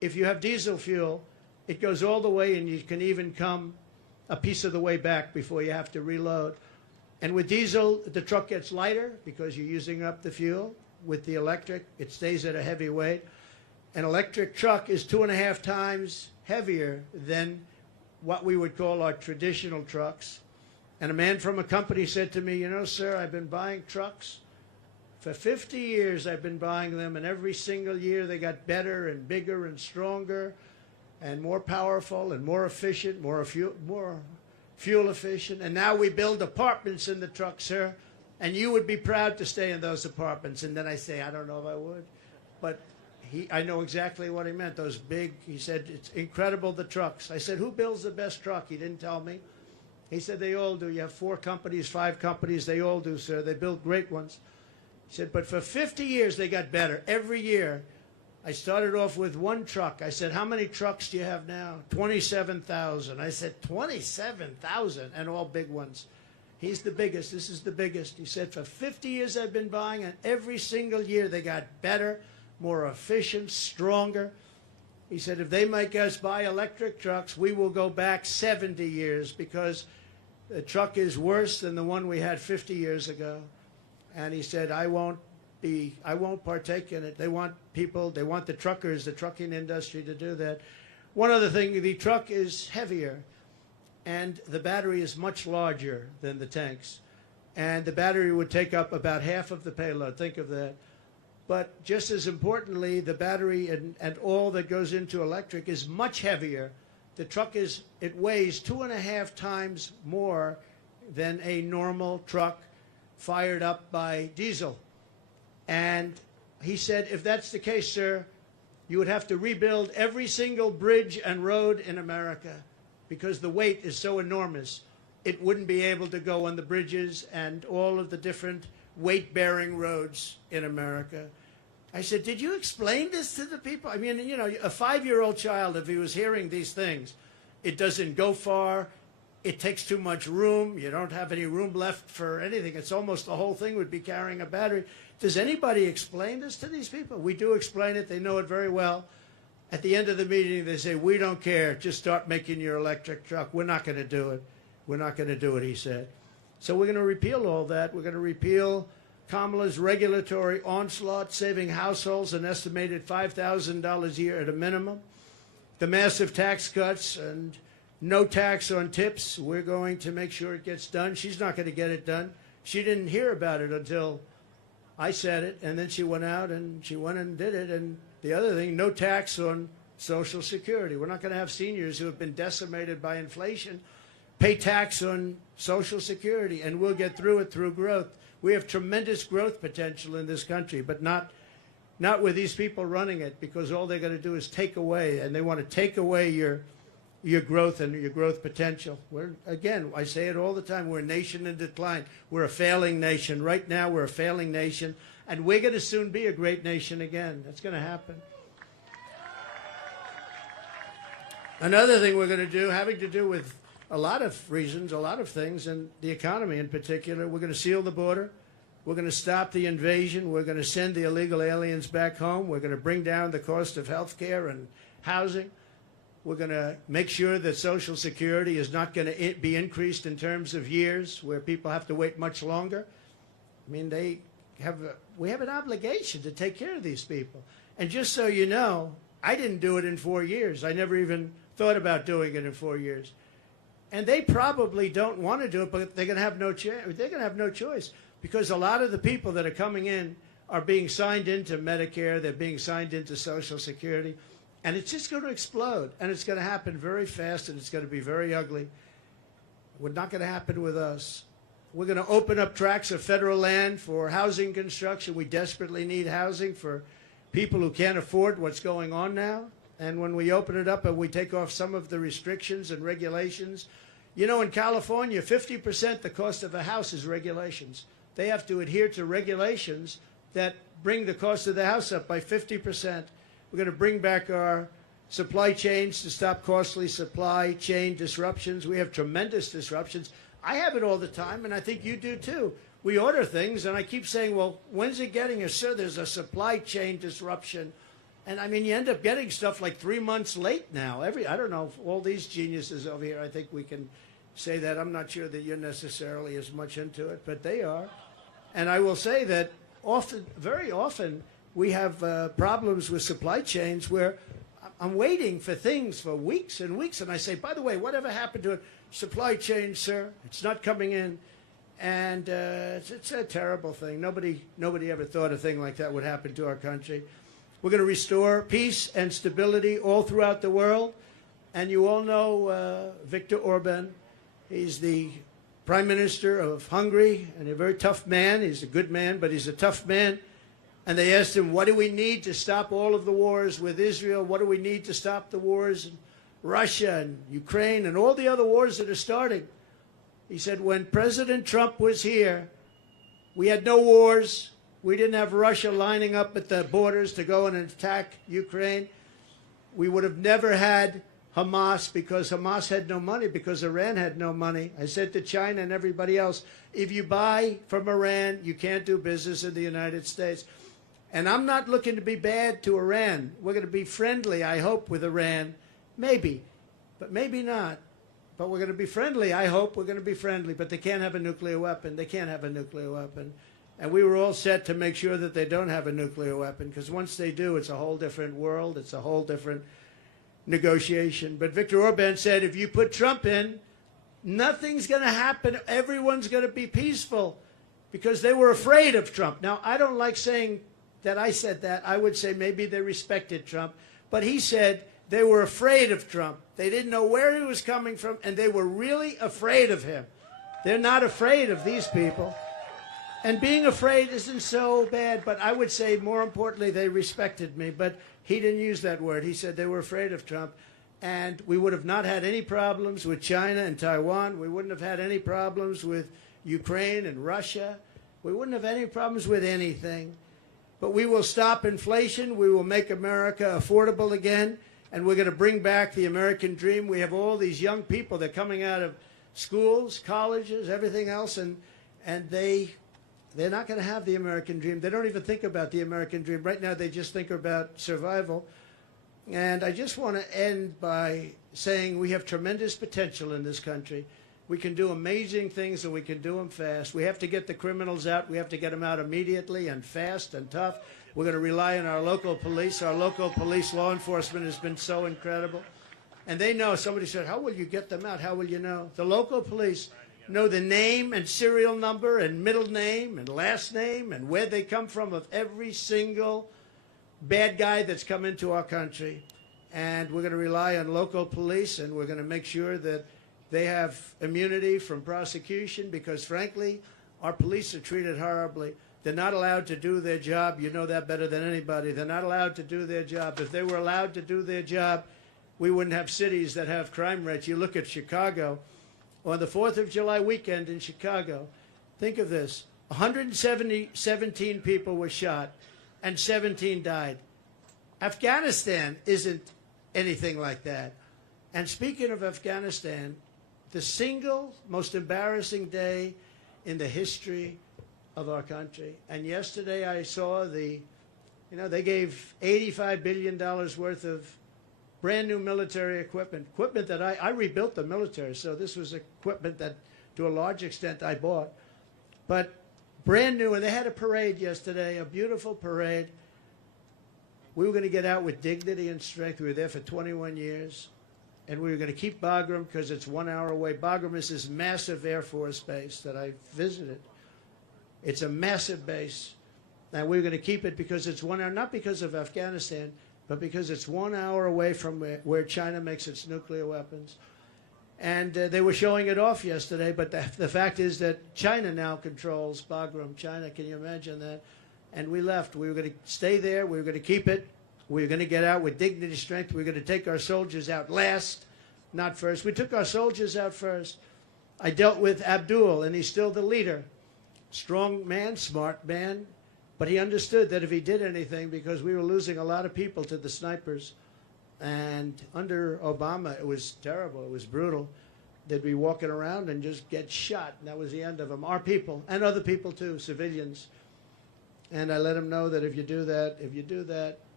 If you have diesel fuel, it goes all the way, and you can even come a piece of the way back before you have to reload. And with diesel, the truck gets lighter because you're using up the fuel. With the electric, it stays at a heavy weight. An electric truck is 2.5 times heavier than what we would call our traditional trucks. And a man from a company said to me, you know, sir, I've been buying trucks. For 50 years, I've been buying them, and every single year they got better and bigger and stronger and more powerful and more efficient, more fuel efficient. And now we build apartments in the truck, sir, and you would be proud to stay in those apartments. And then I say, I don't know if I would. But I know exactly what he meant, those big, he said, it's incredible, the trucks. I said, who builds the best truck? He didn't tell me. He said, they all do. You have 4 companies, 5 companies, they all do, sir. They build great ones. He said, but for 50 years, they got better. Every year, I started off with 1 truck. I said, how many trucks do you have now? 27,000. I said, 27,000, and all big ones. He's the biggest. This is the biggest. He said, for 50 years I've been buying, and every single year they got better, more efficient, stronger. He said, if they make us buy electric trucks, we will go back 70 years because the truck is worse than the one we had 50 years ago. And he said, I won't partake in it. They want people, they want the truckers, the trucking industry to do that. One other thing, the truck is heavier, and the battery is much larger than the tanks. And the battery would take up about half of the payload. Think of that. But just as importantly, the battery and all that goes into electric is much heavier. The truck it weighs 2.5 times more than a normal truck fired up by diesel. And he said, if that's the case, sir, you would have to rebuild every single bridge and road in America because the weight is so enormous. It wouldn't be able to go on the bridges and all of the different weight-bearing roads in America. I said, did you explain this to the people? I mean, you know, a 5-year-old child, if he was hearing these things, it doesn't go far. It takes too much room. You don't have any room left for anything. It's almost the whole thing would be carrying a battery. Does anybody explain this to these people? We do explain it. They know it very well. At the end of the meeting, they say, we don't care. Just start making your electric truck. We're not going to do it. We're not going to do it, he said. So we're going to repeal all that. We're going to repeal Kamala's regulatory onslaught, saving households an estimated $5,000 a year at a minimum. The massive tax cuts and no tax on tips. We're going to make sure it gets done. She's not going to get it done. She didn't hear about it until I said it, and then she went out and she went and did it. And the other thing, no tax on Social Security. We're not going to have seniors who have been decimated by inflation pay tax on Social Security, and we'll get through it through growth. We have tremendous growth potential in this country, but not with these people running it, because all they're going to do is take away, and they want to take away your growth and your growth potential. Again, I say it all the time, we're a nation in decline. We're a failing nation. Right now, we're a failing nation, and we're going to soon be a great nation again. That's going to happen. Another thing we're going to do, having to do with a lot of reasons, a lot of things, and the economy in particular, we're going to seal the border. We're going to stop the invasion. We're going to send the illegal aliens back home. We're going to bring down the cost of health care and housing. We're going to make sure that Social Security is not going to be increased in terms of years where people have to wait much longer. I mean, we have an obligation to take care of these people. And just so you know, I didn't do it in 4 years. I never even thought about doing it in 4 years. And they probably don't want to do it, but they're going to have no choice. They're going to have no choice, because a lot of the people that are coming in are being signed into Medicare. They're being signed into Social Security. And it's just going to explode. And it's going to happen very fast, and it's going to be very ugly. It's not going to happen with us. We're going to open up tracts of federal land for housing construction. We desperately need housing for people who can't afford what's going on now. And when we open it up and we take off some of the restrictions and regulations, you know, in California, 50% the cost of a house is regulations. They have to adhere to regulations that bring the cost of the house up by 50%. We're going to bring back our supply chains to stop costly supply chain disruptions. We have tremendous disruptions. I have it all the time, and I think you do too. We order things, and I keep saying, well, when's it getting us? Sir, there's a supply chain disruption. And I mean, you end up getting stuff like 3 months late now. I don't know, all these geniuses over here, I think we can say that. I'm not sure that you're necessarily as much into it, but they are. And I will say that often, very often, we have problems with supply chains where I'm waiting for things for weeks and weeks, and I say, by the way, whatever happened to it? Supply chain, sir? It's not coming in. And it's a terrible thing. Nobody ever thought a thing like that would happen to our country. We're going to restore peace and stability all throughout the world. And you all know Viktor Orban. He's the Prime Minister of Hungary, and a very tough man. He's a good man, but he's a tough man. And they asked him, what do we need to stop all of the wars with Israel? What do we need to stop the wars in Russia and Ukraine and all the other wars that are starting? He said, when President Trump was here, we had no wars. We didn't have Russia lining up at the borders to go and attack Ukraine. We would have never had Hamas because Hamas had no money, because Iran had no money. I said to China and everybody else, if you buy from Iran, you can't do business in the United States. And I'm not looking to be bad to Iran. We're going to be friendly, I hope, with Iran. Maybe, but maybe not. But we're going to be friendly, I hope. We're going to be friendly. But they can't have a nuclear weapon. They can't have a nuclear weapon. And we were all set to make sure that they don't have a nuclear weapon, because once they do, it's a whole different world. It's a whole different negotiation. But Viktor Orban said, if you put Trump in, nothing's going to happen. Everyone's going to be peaceful, because they were afraid of Trump. Now, I don't like saying that I said that. I would say maybe they respected Trump. But he said they were afraid of Trump. They didn't know where he was coming from, and they were really afraid of him. They're not afraid of these people. And being afraid isn't so bad, but I would say more importantly, they respected me. But he didn't use that word. He said they were afraid of Trump. And we would have not had any problems with China and Taiwan. We wouldn't have had any problems with Ukraine and Russia. We wouldn't have any problems with anything. But we will stop inflation. We will make America affordable again. And we're going to bring back the American dream. We have all these young people. They're coming out of schools, colleges, everything else, and they're not going to have the American dream. They don't even think about the American dream. Right now, they just think about survival. And I just want to end by saying we have tremendous potential in this country. We can do amazing things, and we can do them fast. We have to get the criminals out. We have to get them out immediately and fast and tough. We're going to rely on our local police. Our local police law enforcement has been so incredible. And they know. Somebody said, how will you get them out? How will you know? The local police know the name and serial number and middle name and last name and where they come from of every single bad guy that's come into our country. And we're going to rely on local police, and we're going to make sure that they have immunity from prosecution, because, frankly, our police are treated horribly. They're not allowed to do their job. You know that better than anybody. They're not allowed to do their job. If they were allowed to do their job, we wouldn't have cities that have crime rates. You look at Chicago. On the 4th of July weekend in Chicago, think of this, 117 people were shot and 17 died. Afghanistan isn't anything like that. And speaking of Afghanistan, the single most embarrassing day in the history of our country. And yesterday I saw they gave $85 billion worth of brand new military equipment that I rebuilt the military, so this was equipment that to a large extent I bought, but brand new. And they had a parade yesterday, a beautiful parade. We were going to get out with dignity and strength. We were there for 21 years, and we were going to keep Bagram because it's 1 hour away. Bagram is this massive Air Force base that I visited. It's a massive base, and we were going to keep it because it's 1 hour, not because of Afghanistan, but because it's 1 hour away from where China makes its nuclear weapons. And they were showing it off yesterday, but the fact is that China now controls Bagram. China, can you imagine that? And we left. We were going to stay there. We were going to keep it. We were going to get out with dignity, strength. We were going to take our soldiers out last, not first. We took our soldiers out first. I dealt with Abdul, and he's still the leader. Strong man, smart man. But he understood that if he did anything, because we were losing a lot of people to the snipers, and under Obama, it was terrible. It was brutal. They'd be walking around and just get shot, and that was the end of them. Our people, and other people too, civilians. And I let him know that if you do that,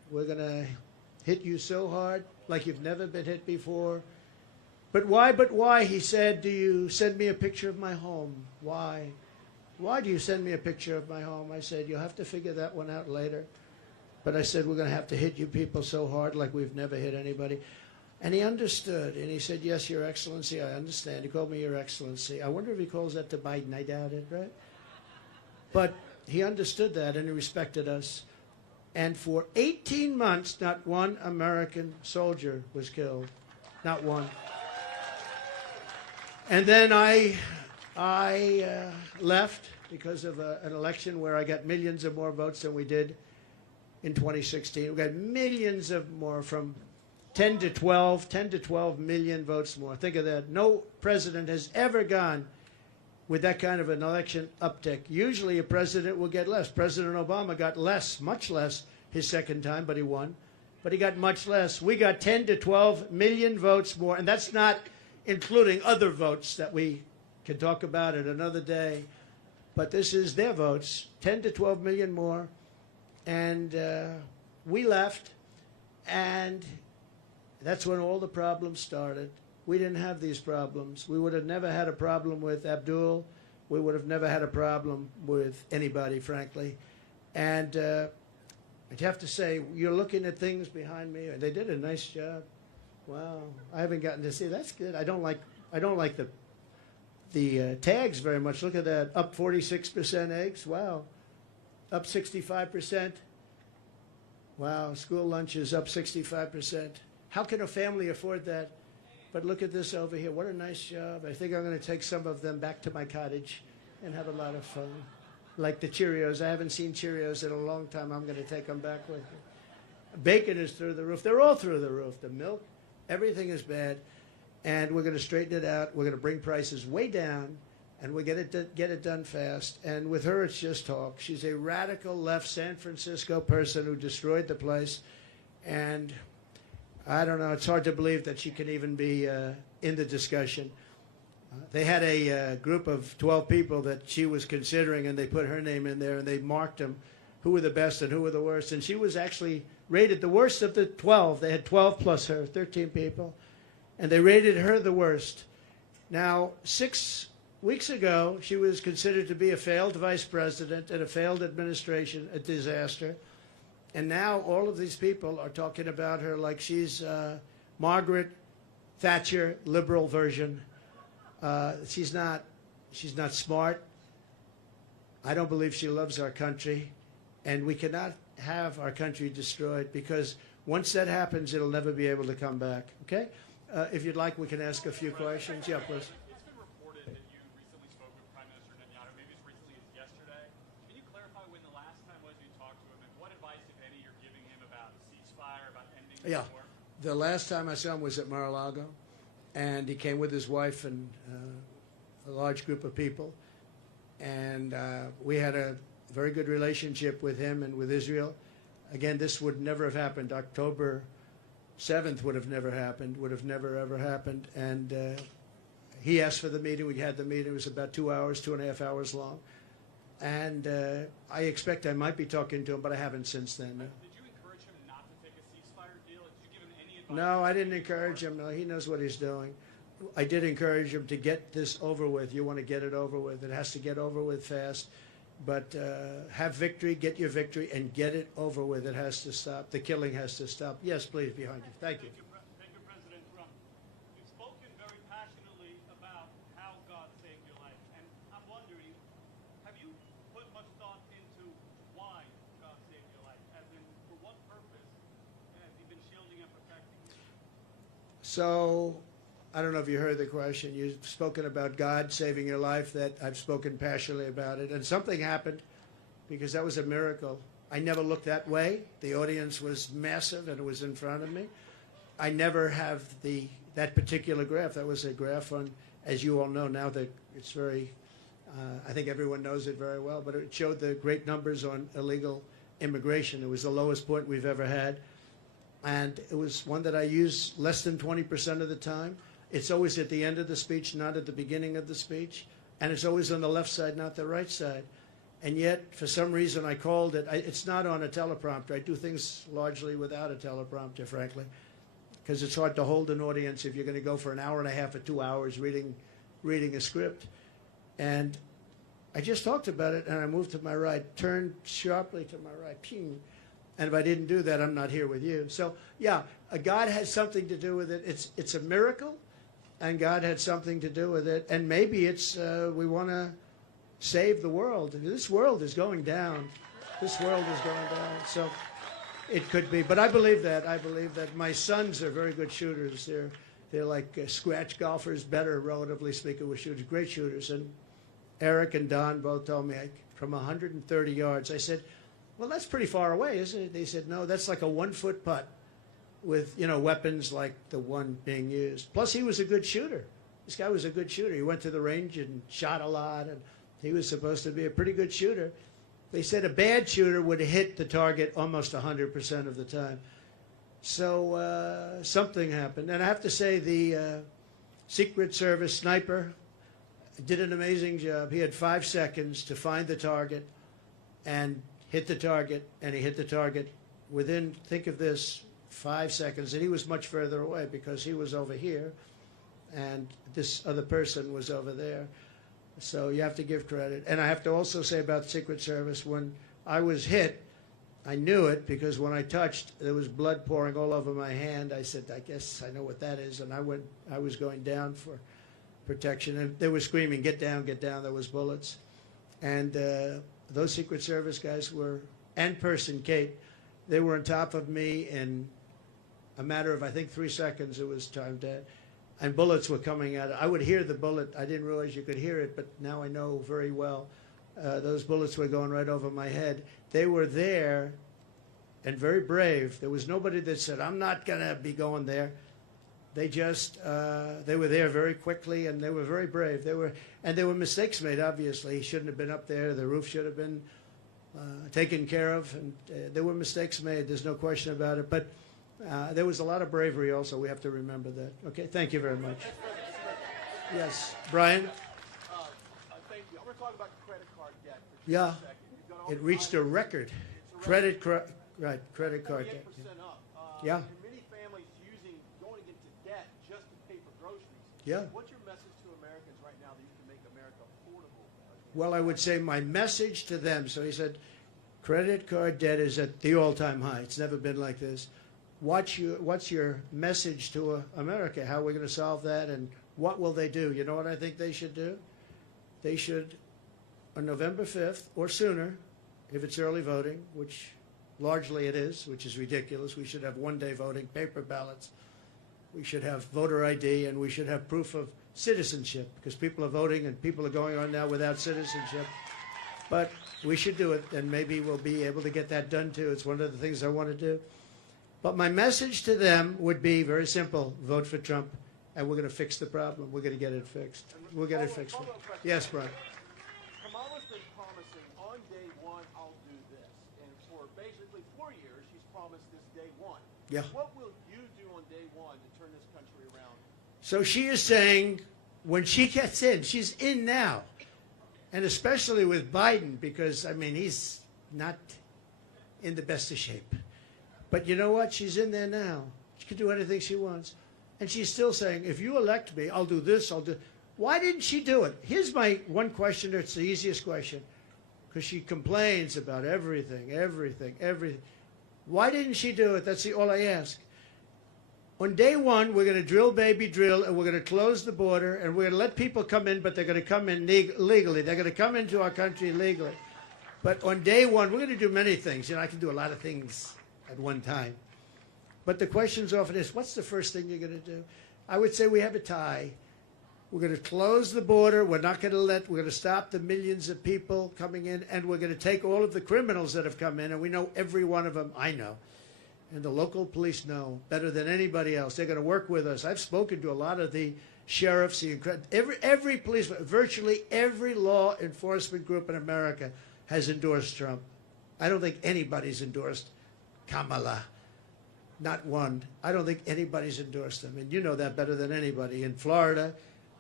We're going to hit you so hard like you've never been hit before. But why, he said, do you send me a picture of my home? Why? Why do you send me a picture of my home? I said, you'll have to figure that one out later. But I said, we're going to have to hit you people so hard like we've never hit anybody. And he understood, and he said, yes, Your Excellency, I understand. He called me Your Excellency. I wonder if he calls that to Biden. I doubt it, right? But he understood that, and he respected us. And for 18 months, not one American soldier was killed. Not one. And then I left because of an election where I got millions of more votes than we did in 2016. We got millions of more, from 10 to 12 million votes more. Think of that. No president has ever gone with that kind of an election uptick. Usually a president will get less. President Obama got less, much less, his second time, but he won. But he got much less. We got 10 to 12 million votes more, and that's not including other votes that we can talk about at another day. But this is their votes, 10 to 12 million more. And we left, and that's when all the problems started. We didn't have these problems. We would have never had a problem with Abdul. We would have never had a problem with anybody, frankly. And I'd have to say, you're looking at things behind me. They did a nice job. Wow, I haven't gotten to see. That's good. I don't like the tags very much. Look at that. Up 46% eggs. Wow. Up 65%. Wow. School lunch is up 65%. How can a family afford that? But look at this over here. What a nice job. I think I'm going to take some of them back to my cottage and have a lot of fun. Like the Cheerios. I haven't seen Cheerios in a long time. I'm going to take them back with me. Bacon is through the roof. They're all through the roof. The milk, everything is bad. And we're going to straighten it out. We're going to bring prices way down, and we'll get it done fast. And with her, it's just talk. She's a radical left San Francisco person who destroyed the place. And I don't know. It's hard to believe that she can even be in the discussion. They had a group of 12 people that she was considering, and they put her name in there, and they marked them, who were the best and who were the worst. And she was actually rated the worst of the 12. They had 12 plus her, 13 people. And they rated her the worst. Now, 6 weeks ago, she was considered to be a failed vice president and a failed administration, a disaster. And now all of these people are talking about her like she's Margaret Thatcher, liberal version. She's not smart. I don't believe she loves our country. And we cannot have our country destroyed, because once that happens, it'll never be able to come back. Okay? If you'd like, we can ask a few questions. Yeah, please. It's been reported that you recently spoke with Prime Minister Netanyahu, maybe as recently as yesterday. Can you clarify when the last time was you talked to him, and what advice, if any, you're giving him about ceasefire, about ending the war? The last time I saw him was at Mar-a-Lago, and he came with his wife and a large group of people. And we had a very good relationship with him and with Israel. Again, this would never have happened. October 7th would have never happened, would have never, ever happened. And he asked for the meeting. We had the meeting. It was about 2 hours, 2.5 hours long. And I expect I might be talking to him, but I haven't since then. Did you encourage him not to take a ceasefire deal? Did you give him any advice? No, I didn't encourage him. No, he knows what he's doing. I did encourage him to get this over with. You want to get it over with. It has to get over with fast. But have victory, get your victory, and get it over with. It has to stop. The killing has to stop. Yes, please, behind you. Thank you. Thank you, President Trump. You've spoken very passionately about how God saved your life. And I'm wondering, have you put much thought into why God saved your life? As in, for what purpose has He been shielding and protecting you? So, I don't know if you heard the question. You've spoken about God saving your life. That I've spoken passionately about it. And something happened, because that was a miracle. I never looked that way. The audience was massive, and it was in front of me. I never have that particular graph. That was a graph on, as you all know now, that it's very, I think everyone knows it very well, but it showed the great numbers on illegal immigration. It was the lowest point we've ever had. And it was one that I use less than 20% of the time. It's always at the end of the speech, not at the beginning of the speech. And it's always on the left side, not the right side. And yet, for some reason, I called it. It's not on a teleprompter. I do things largely without a teleprompter, frankly, because it's hard to hold an audience if you're going to go for an hour and a half or 2 hours reading a script. And I just talked about it, and I moved to my right, turned sharply to my right, ping. And if I didn't do that, I'm not here with you. So, yeah, God has something to do with it. It's a miracle, and God had something to do with it. And maybe it's we want to save the world. This world is going down. This world is going down. So it could be. But I believe that. I believe that. My sons are very good shooters. They're like scratch golfers, better, relatively speaking, with shooters. Great shooters. And Eric and Don both told me from 130 yards. I said, well, that's pretty far away, isn't it? They said, no, that's like a 1-foot putt with, weapons like the one being used. Plus, he was a good shooter. This guy was a good shooter. He went to the range and shot a lot, and he was supposed to be a pretty good shooter. They said a bad shooter would hit the target almost 100% of the time. So something happened. And I have to say the Secret Service sniper did an amazing job. He had 5 seconds to find the target and hit the target, and he hit the target within, think of this, 5 seconds. And he was much further away because he was over here, and this other person was over there. So you have to give credit. And I have to also say about the Secret Service, when I was hit, I knew it because when I touched, there was blood pouring all over my hand. I said, I guess I know what that is. And I was going down for protection. And they were screaming, get down, get down. There was bullets. And those Secret Service guys were, and person Kate, they were on top of me in a matter of, I think, 3 seconds. It was time dead. And bullets were coming out. I would hear the bullet. I didn't realize you could hear it, but now I know very well. Those bullets were going right over my head. They were there and very brave. There was nobody that said, I'm not going to be going there. They just, they were there very quickly, and they were very brave. There were mistakes made, obviously. He shouldn't have been up there. The roof should have been taken care of. And there were mistakes made. There's no question about it. But there was a lot of bravery also. We have to remember that. Okay, thank you very much. Yes, Brian? Thank you. I'm going to talk about credit card debt for just Yeah, a second. You've got all it the reached a record. It's a record. Credit card debt. 48% up. Yeah. And many families going into debt just to pay for groceries. Yeah. What's your message to Americans right now that you can make America affordable? Well, I would say my message to them, so he said, credit card debt is at the all-time high. It's never been like this. What's your message to America? How are we going to solve that, and what will they do? You know what I think they should do? They should, on November 5th or sooner, if it's early voting, which largely it is, which is ridiculous. We should have one-day voting, paper ballots. We should have voter ID, and we should have proof of citizenship, because people are voting and people are going on now without citizenship. But we should do it, and maybe we'll be able to get that done too. It's one of the things I want to do. But my message to them would be very simple: vote for Trump, and we're going to fix the problem. We're going to get it fixed. We'll get it fixed. Yes, Brian. Kamala's been promising on day one, I'll do this. And for basically 4 years, she's promised this day one. Yeah. What will you do on day one to turn this country around? So she is saying when she gets in, she's in now. And especially with Biden, because, I mean, he's not in the best of shape. But you know what? She's in there now. She can do anything she wants. And she's still saying, if you elect me, I'll do this, I'll do... Why didn't she do it? Here's my one question. It's the easiest question. Because she complains about everything. Why didn't she do it? That's all I ask. On day one, we're going to drill, baby, drill, and we're going to close the border, and we're going to let people come in, but they're going to come in legally. They're going to come into our country legally. But on day one, we're going to do many things. You know, I can do a lot of things at one time. But the question's often is, what's the first thing you're going to do? I would say we have a tie. We're going to close the border. We're going to stop the millions of people coming in, and we're going to take all of the criminals that have come in, and we know every one of them. I know. And the local police know better than anybody else. They're going to work with us. I've spoken to a lot of the sheriffs, every policeman, virtually every law enforcement group in America has endorsed Trump. I don't think anybody's endorsed Kamala. Not one. I don't think anybody's endorsed him. And you know that better than anybody. In Florida,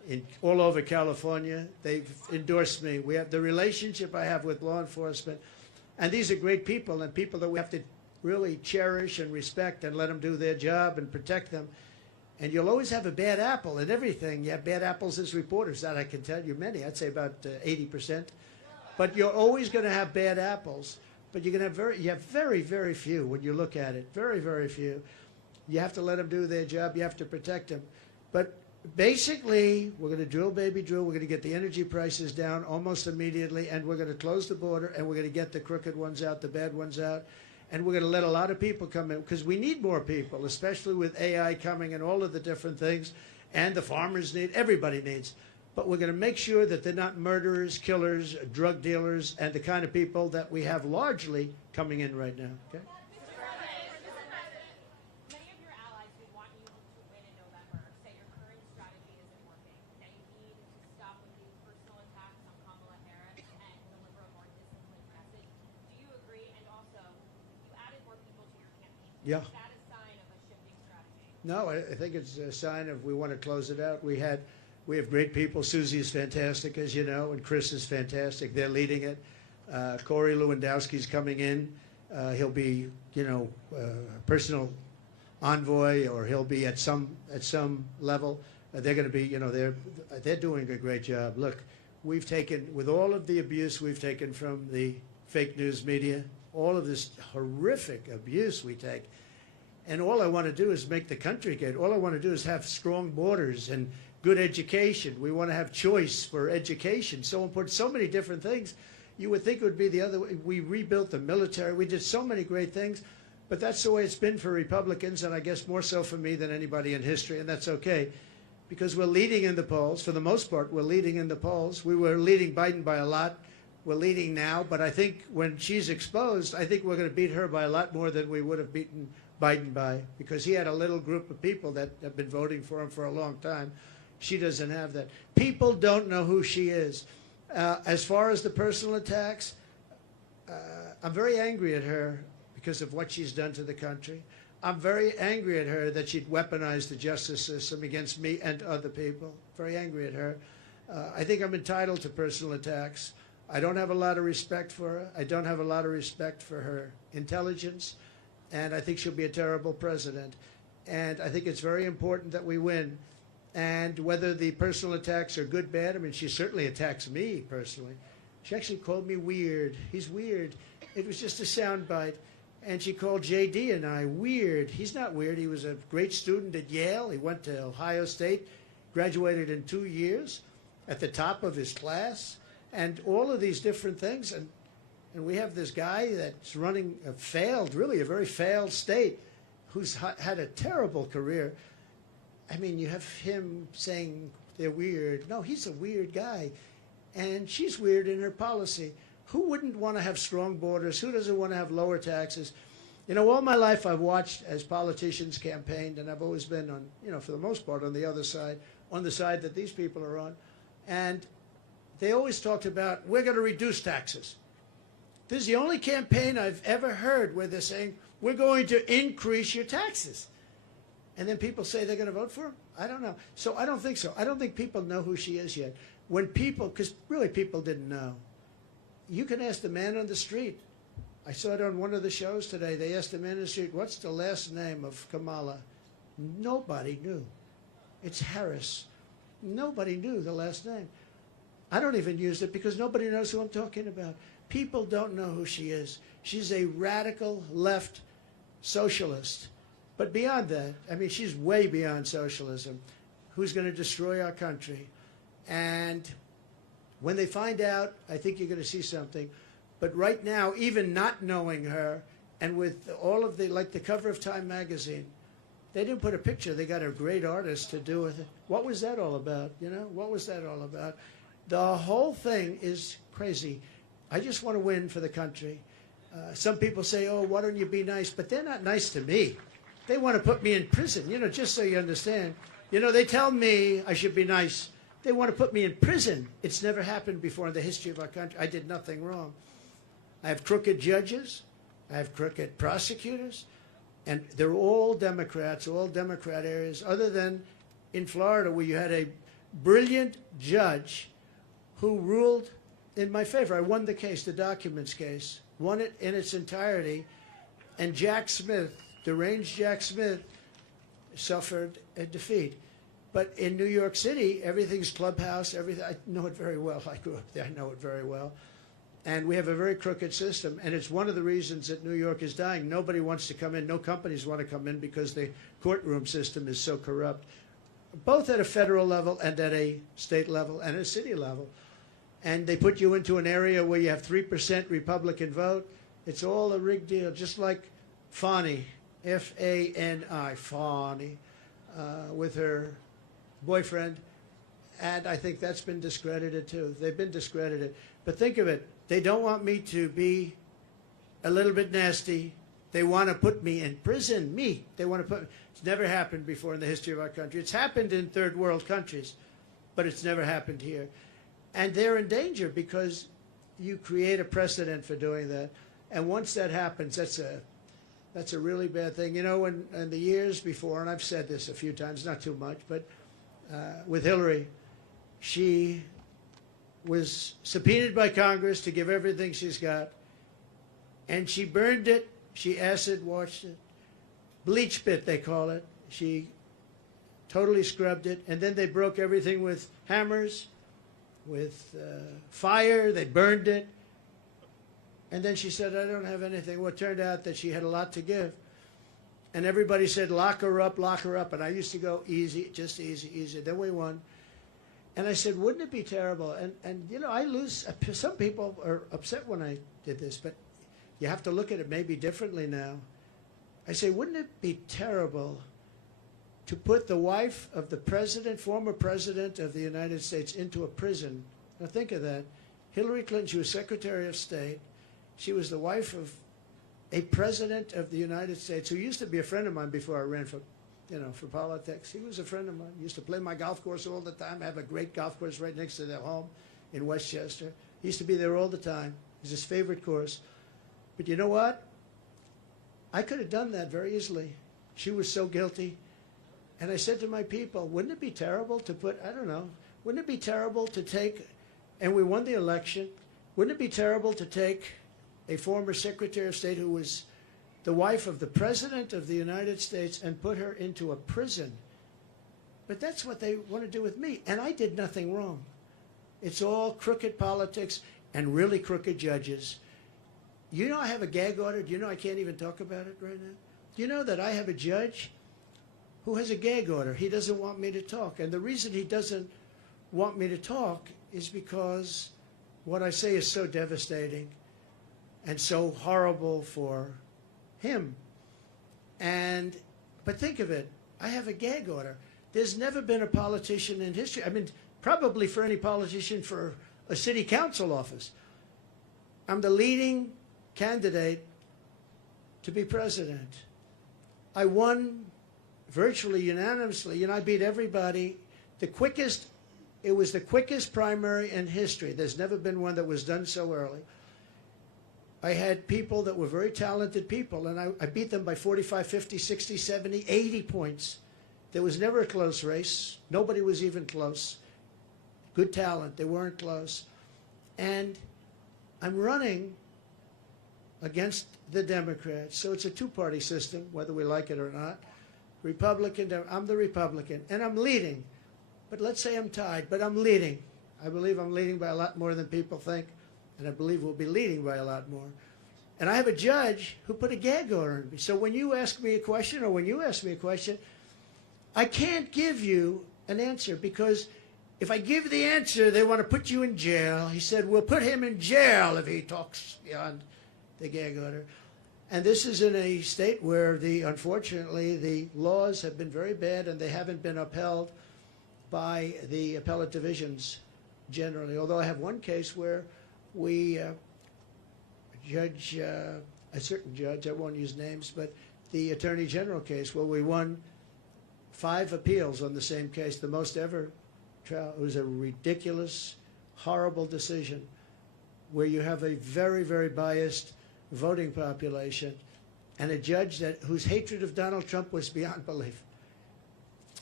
all over California. They've endorsed me. We have the relationship I have with law enforcement. And these are great people and people that we have to really cherish and respect and let them do their job and protect them. And you'll always have a bad apple in everything. You have bad apples as reporters. That I can tell you many. I'd say about 80%. But you're always going to have bad apples. But you're going to have very, very few when you look at it. Very, very few. You have to let them do their job. You have to protect them. But basically, we're going to drill, baby, drill. We're going to get the energy prices down almost immediately, and we're going to close the border, and we're going to get the crooked ones out, the bad ones out, and we're going to let a lot of people come in because we need more people, especially with AI coming and all of the different things, and the farmers need, everybody needs. But we're going to make sure that they're not murderers, killers, drug dealers, and the kind of people that we have largely coming in right now. Okay? Many of your allies who want you to win in November say your current strategy isn't working. They need to stop with these personal attacks on Kamala Harris and deliver a more disciplined message. Do you agree? And also, you added more people to your campaign. Yeah. Is that a sign of a shifting strategy? No, I think it's a sign of we want to close it out. We have great people. Susie is fantastic, as you know, and Chris is fantastic. They're leading it. Corey Lewandowski's coming in. He'll be, personal envoy, or he'll be at some level. They're going to be, they're doing a great job. Look, we've taken, with all of the abuse we've taken from the fake news media, all of this horrific abuse we take, and all I want to do is make the country good. All I want to do is have strong borders and good education. We want to have choice for education. So important. So many different things. You would think it would be the other way. We rebuilt the military. We did so many great things. But that's the way it's been for Republicans, and I guess more so for me than anybody in history, and that's okay. Because we're leading in the polls. For the most part, we're leading in the polls. We were leading Biden by a lot. We're leading now. But I think when she's exposed, I think we're going to beat her by a lot more than we would have beaten Biden by. Because he had a little group of people that have been voting for him for a long time. She doesn't have that. People don't know who she is. As far as the personal attacks, I'm very angry at her because of what she's done to the country. I'm very angry at her that she'd weaponized the justice system against me and other people. Very angry at her. I think I'm entitled to personal attacks. I don't have a lot of respect for her. I don't have a lot of respect for her intelligence. And I think she'll be a terrible president. And I think it's very important that we win. And whether the personal attacks are good, bad, I mean, she certainly attacks me personally. She actually called me weird. He's weird. It was just a soundbite. And she called J.D. and I weird. He's not weird. He was a great student at Yale. He went to Ohio State, graduated in 2 years, at the top of his class, and all of these different things. And we have this guy that's running a very failed state, who's had a terrible career. I mean, you have him saying they're weird. No, he's a weird guy. And she's weird in her policy. Who wouldn't want to have strong borders? Who doesn't want to have lower taxes? All my life I've watched as politicians campaigned, and I've always been on, for the most part, on the other side, on the side that these people are on. And they always talked about, we're going to reduce taxes. This is the only campaign I've ever heard where they're saying, we're going to increase your taxes. And then people say they're going to vote for him? I don't know. So I don't think so. I don't think people know who she is yet. When people, because really people didn't know. You can ask the man on the street. I saw it on one of the shows today. They asked the man on the street, what's the last name of Kamala? Nobody knew. It's Harris. Nobody knew the last name. I don't even use it because nobody knows who I'm talking about. People don't know who she is. She's a radical left socialist. But beyond that, I mean, she's way beyond socialism, who's going to destroy our country. And when they find out, I think you're going to see something. But right now, even not knowing her, and with all of like the cover of Time magazine, they didn't put a picture. They got a great artist to do with it. What was that all about? What was that all about? The whole thing is crazy. I just want to win for the country. Some people say, oh, why don't you be nice? But they're not nice to me. They want to put me in prison, just so you understand. They tell me I should be nice. They want to put me in prison. It's never happened before in the history of our country. I did nothing wrong. I have crooked judges. I have crooked prosecutors. And they're all Democrats, all Democrat areas, other than in Florida where you had a brilliant judge who ruled in my favor. I won the case, the documents case, won it in its entirety. And Jack Smith, deranged Jack Smith, suffered a defeat. But in New York City, everything's clubhouse, everything. I know it very well. I grew up there. I know it very well. And we have a very crooked system. And it's one of the reasons that New York is dying. Nobody wants to come in. No companies want to come in because the courtroom system is so corrupt, both at a federal level and at a state level and a city level. And they put you into an area where you have 3% Republican vote. It's all a rigged deal, just like Fani, F-A-N-I, Fani, with her boyfriend. And I think that's been discredited, too. They've been discredited. But think of it. They don't want me to be a little bit nasty. They want to put me in prison. Me. They want to put. It's never happened before in the history of our country. It's happened in third world countries, but it's never happened here. And they're in danger because you create a precedent for doing that. And once that happens, that's a really bad thing. You know, in the years before, and I've said this a few times, not too much, but with Hillary, she was subpoenaed by Congress to give everything she's got, and she burned it. She acid washed it, bleach bit they call it. She totally scrubbed it, and then they broke everything with hammers, with fire. They burned it, and then she said, "I don't have anything." Well, it turned out that she had a lot to give, and everybody said, "Lock her up, lock her up." And I used to go, "Easy, just easy, easy." Then we won. And I said, wouldn't it be terrible? And you know, I lose. Some people are upset when I did this, but you have to look at it maybe differently now. I say, wouldn't it be terrible to put the wife of the president, former president of the United States, into a prison? Now think of that. Hillary Clinton, she was Secretary of State. She was the wife of a president of the United States who used to be a friend of mine before I ran for politics. He was a friend of mine. He used to play my golf course all the time. I have a great golf course right next to their home in Westchester. He used to be there all the time. It was his favorite course. But you know what? I could have done that very easily. She was so guilty. And I said to my people, wouldn't it be terrible to put, I don't know, wouldn't it be terrible to take, and we won the election, wouldn't it be terrible to take a former Secretary of State who was the wife of the President of the United States and put her into a prison? But that's what they want to do with me, and I did nothing wrong. It's all crooked politics and really crooked judges. You know I have a gag order. Do you know I can't even talk about it right now? Do you know that I have a judge who has a gag order? He doesn't want me to talk, and the reason he doesn't want me to talk is because what I say is so devastating and so horrible for him. But think of it, I have a gag order. There's never been a politician in history, I mean, probably for any politician for a city council office. I'm the leading candidate to be president. I won virtually unanimously. You know, I beat everybody. It was the quickest primary in history. There's never been one that was done so early. I had people that were very talented people, and I beat them by 45, 50, 60, 70, 80 points. There was never a close race. Nobody was even close. Good talent. They weren't close. And I'm running against the Democrats. So it's a two-party system, whether we like it or not. Republican, I'm the Republican, and I'm leading. But let's say I'm tied, but I'm leading. I believe I'm leading by a lot more than people think. And I believe we'll be leading by a lot more. And I have a judge who put a gag order on me. So when you ask me a question, or when you ask me a question, I can't give you an answer, because if I give the answer, they want to put you in jail. He said, we'll put him in jail if he talks beyond the gag order. And this is in a state where, unfortunately, the laws have been very bad, and they haven't been upheld by the appellate divisions generally. Although I have one case where we a certain judge, I won't use names, but the Attorney General case where we won 5 appeals on the same case, the most ever trial. It was a ridiculous, horrible decision where you have a very, very biased voting population and a judge whose hatred of Donald Trump was beyond belief.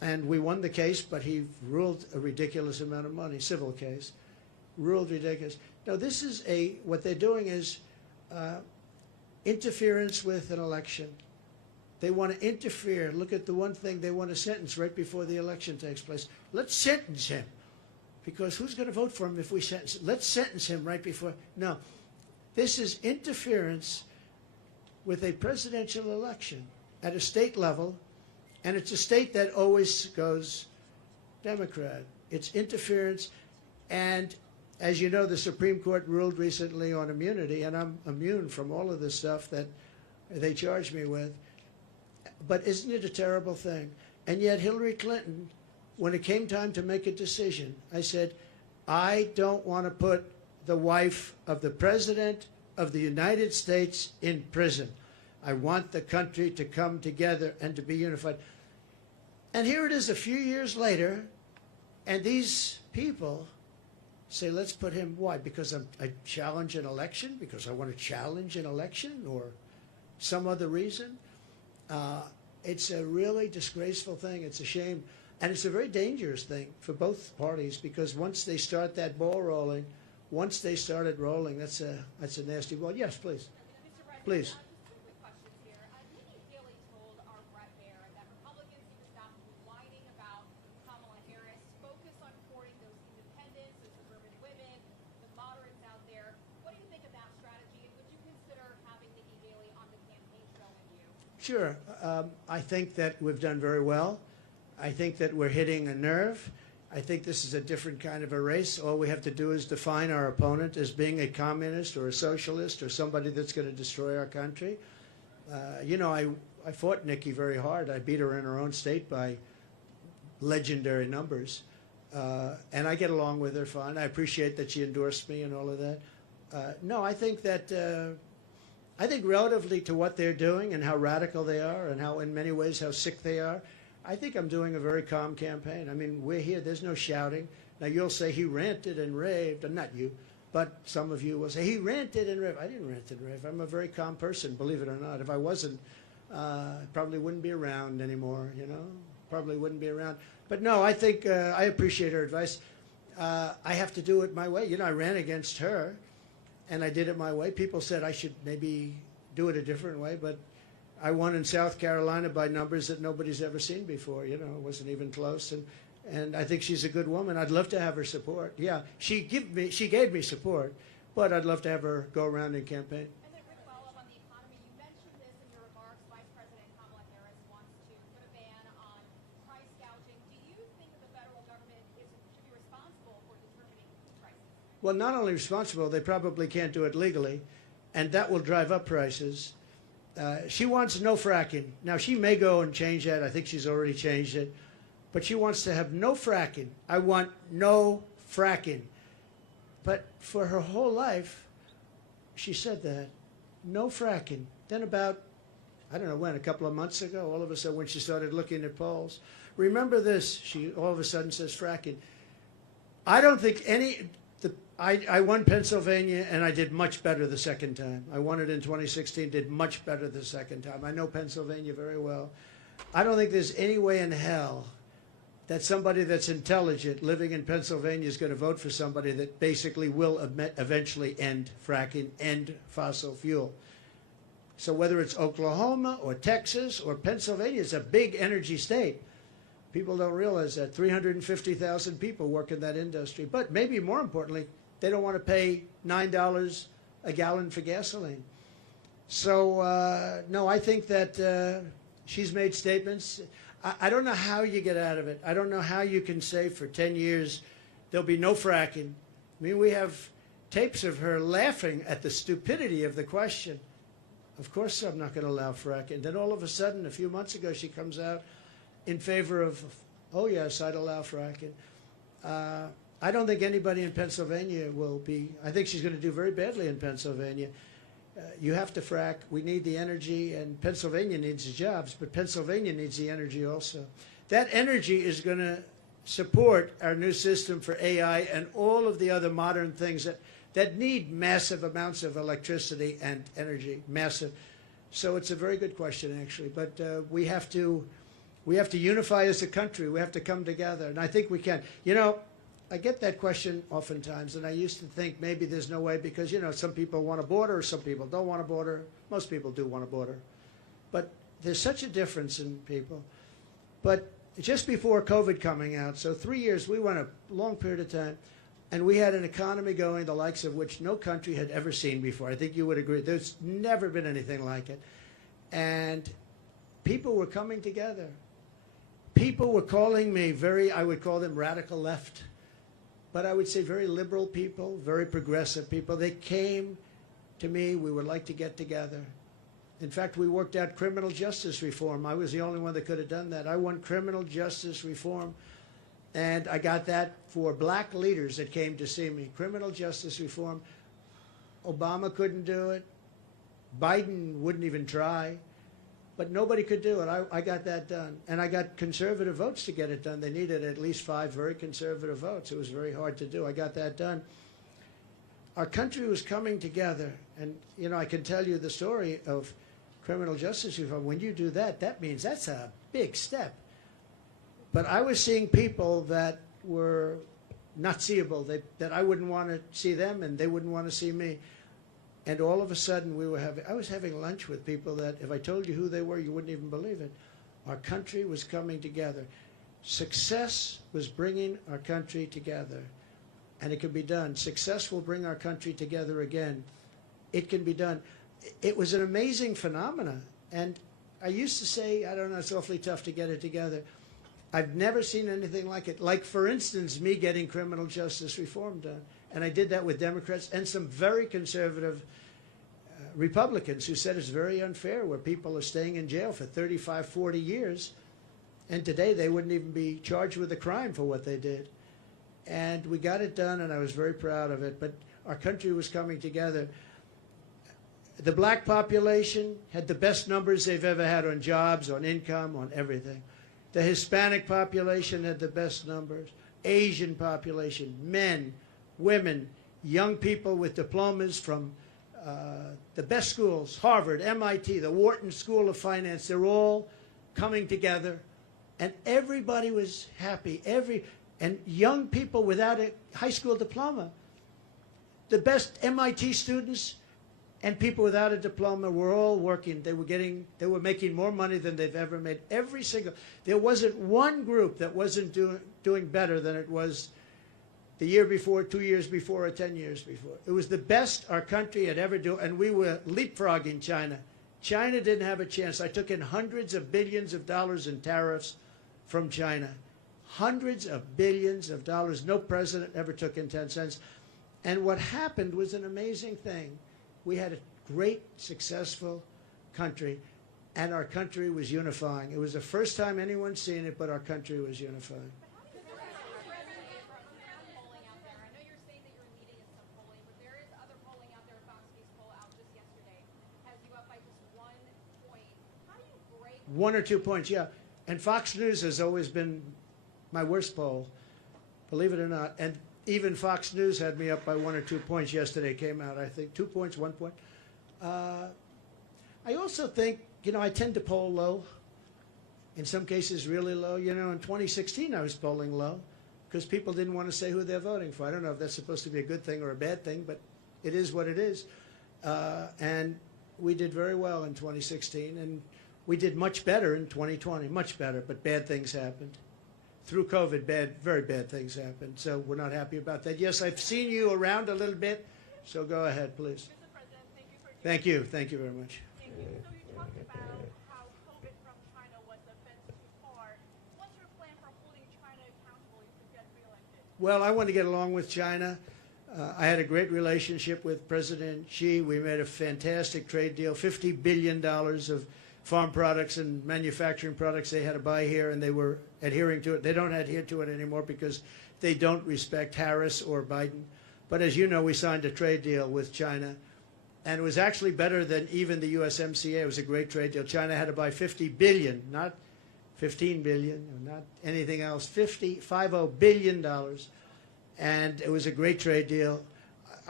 And we won the case, but he ruled a ridiculous amount of money, civil case, ruled ridiculous. Now, this is what they're doing is interference with an election. They want to interfere. Look at the one thing they want to sentence right before the election takes place. Let's sentence him. Because who's going to vote for him if we sentence him? Let's sentence him right before. No. This is interference with a presidential election at a state level, and it's a state that always goes Democrat. It's interference, and as you know, the Supreme Court ruled recently on immunity, and I'm immune from all of this stuff that they charged me with. But isn't it a terrible thing? And yet Hillary Clinton, when it came time to make a decision, I said, I don't want to put the wife of the President of the United States in prison. I want the country to come together and to be unified. And here it is a few years later, and these people say, let's put him, why? Because I challenge an election? Because I want to challenge an election? Or some other reason? It's a really disgraceful thing. It's a shame. And it's a very dangerous thing for both parties, because once they start that ball rolling, once they start it rolling, that's a nasty ball. Yes, please. Mr. President, Please. just two quick questions here. Nikki Haley told our Brett Baer that Republicans need to stop whining about Kamala Harris, focus on courting those independents, those suburban women, the moderates out there. What do you think of that strategy, and would you consider having Nikki Haley on the campaign trail with you? Sure. I think that we've done very well. I think that we're hitting a nerve. I think this is a different kind of a race. All we have to do is define our opponent as being a communist or a socialist or somebody that's going to destroy our country. You know, I fought Nikki very hard. I beat her in her own state by legendary numbers. And I get along with her fine. I appreciate that she endorsed me and all of that. No, I think that I think relatively to what they're doing and how radical they are and how, in many ways, how sick they are, I think I'm doing a very calm campaign. I mean, we're here. There's no shouting. Now, you'll say he ranted and raved. Not you, but some of you will say he ranted and raved. I didn't rant and rave. I'm a very calm person, believe it or not. If I wasn't, probably wouldn't be around anymore, you know? Probably wouldn't be around. But no, I think I appreciate her advice. I have to do it my way. You know, I ran against her, and I did it my way. People said I should maybe do it a different way, but I won in South Carolina by numbers that nobody's ever seen before. You know, it wasn't even close. And I think she's a good woman. I'd love to have her support. Yeah, she gave me support, but I'd love to have her go around and campaign. And then a quick follow-up on the economy. You mentioned this in your remarks. Vice President Kamala Harris wants to put a ban on price gouging. Do you think that the federal government should be responsible for determining food prices? Well, not only responsible, they probably can't do it legally, and that will drive up prices. She wants no fracking. Now, she may go and change that. I think she's already changed it. But she wants to have no fracking. I want no fracking. But for her whole life, she said that. No fracking. Then about, I don't know when, a couple of months ago, all of a sudden when she started looking at polls, remember this, she all of a sudden says fracking. I don't think I won Pennsylvania, and I did much better the second time. I won it in 2016, did much better the second time. I know Pennsylvania very well. I don't think there's any way in hell that somebody that's intelligent living in Pennsylvania is going to vote for somebody that basically will eventually end fracking, end fossil fuel. So whether it's Oklahoma or Texas or Pennsylvania, it's a big energy state. People don't realize that 350,000 people work in that industry. But maybe more importantly, they don't want to pay $9 a gallon for gasoline. So, no, I think that she's made statements. I don't know how you get out of it. I don't know how you can say for 10 years there'll be no fracking. I mean, we have tapes of her laughing at the stupidity of the question. Of course I'm not going to allow fracking. Then all of a sudden, a few months ago, she comes out in favor of, oh, yes, I'd allow fracking. I don't think anybody in Pennsylvania will be. I think she's going to do very badly in Pennsylvania. You have to frack. We need the energy, and Pennsylvania needs the jobs, but Pennsylvania needs the energy also. That energy is going to support our new system for AI and all of the other modern things that need massive amounts of electricity and energy, massive. So it's a very good question, actually. But we have to We have to unify as a country. We have to come together, and I think we can. You know, I get that question oftentimes, and I used to think maybe there's no way because, you know, some people want a border, some people don't want a border. Most people do want a border. But there's such a difference in people. But just before COVID coming out, so 3 years, we went a long period of time, and we had an economy going the likes of which no country had ever seen before. I think you would agree. There's never been anything like it. And people were coming together. People were calling me I would call them radical left, but I would say very liberal people, very progressive people. They came to me. We would like to get together. In fact, we worked out criminal justice reform. I was the only one that could have done that. I won criminal justice reform, and I got that for black leaders that came to see me. Criminal justice reform. Obama couldn't do it. Biden wouldn't even try. But nobody could do it. I got that done. And I got conservative votes to get it done. They needed at least 5 very conservative votes. It was very hard to do. I got that done. Our country was coming together. And, you know, I can tell you the story of criminal justice reform. When you do that, that means that's a big step. But I was seeing people that were not seeable, that I wouldn't want to see them and they wouldn't want to see me. And all of a sudden, I was having lunch with people that, if I told you who they were, you wouldn't even believe it. Our country was coming together. Success was bringing our country together. And it can be done. Success will bring our country together again. It can be done. It was an amazing phenomenon. And I used to say, I don't know, it's awfully tough to get it together. I've never seen anything like it. Like, for instance, me getting criminal justice reform done. And I did that with Democrats and some very conservative Republicans who said it's very unfair where people are staying in jail for 35, 40 years. And today they wouldn't even be charged with a crime for what they did. And we got it done, and I was very proud of it. But our country was coming together. The black population had the best numbers they've ever had on jobs, on income, on everything. The Hispanic population had the best numbers. Asian population, men, women, young people with diplomas from the best schools, Harvard, MIT, the Wharton School of Finance, they're all coming together. And everybody was happy. And young people without a high school diploma. The best MIT students and people without a diploma were all working. They were making more money than they've ever made. There wasn't one group that wasn't doing better than it was the year before, 2 years before, or 10 years before. It was the best our country had ever done, and we were leapfrogging China. China didn't have a chance. I took in hundreds of billions of dollars in tariffs from China. Hundreds of billions of dollars. No president ever took in 10 cents. And what happened was an amazing thing. We had a great, successful country, and our country was unifying. It was the first time anyone's seen it, but our country was unifying. One or 2 points, yeah. And Fox News has always been my worst poll, believe it or not. And even Fox News had me up by 1 or 2 points yesterday. Came out, I think, 2 points, 1 point. I also think, you know, I tend to poll low. In some cases, really low. You know, in 2016, I was polling low because people didn't want to say who they're voting for. I don't know if that's supposed to be a good thing or a bad thing, but it is what it is. And we did very well in 2016, and we did much better in 2020, much better, but bad things happened. Through COVID, very bad things happened, so we're not happy about that. Yes, I've seen you around a little bit, so go ahead, please. Mr. President, thank you for Thank you. Thank you very much. Thank you. So you talked about how COVID from China was a fence too far. What's your plan for holding China accountable if you get reelected? Well, I want to get along with China. I had a great relationship with President Xi. We made a fantastic trade deal, $50 billion of farm products and manufacturing products they had to buy here, and they were adhering to it. They don't adhere to it anymore because they don't respect Harris or Biden. But as you know, we signed a trade deal with China, and it was actually better than even the USMCA. It was a great trade deal. China had to buy $50 billion, not $15 billion, not anything else, $50 billion. And it was a great trade deal.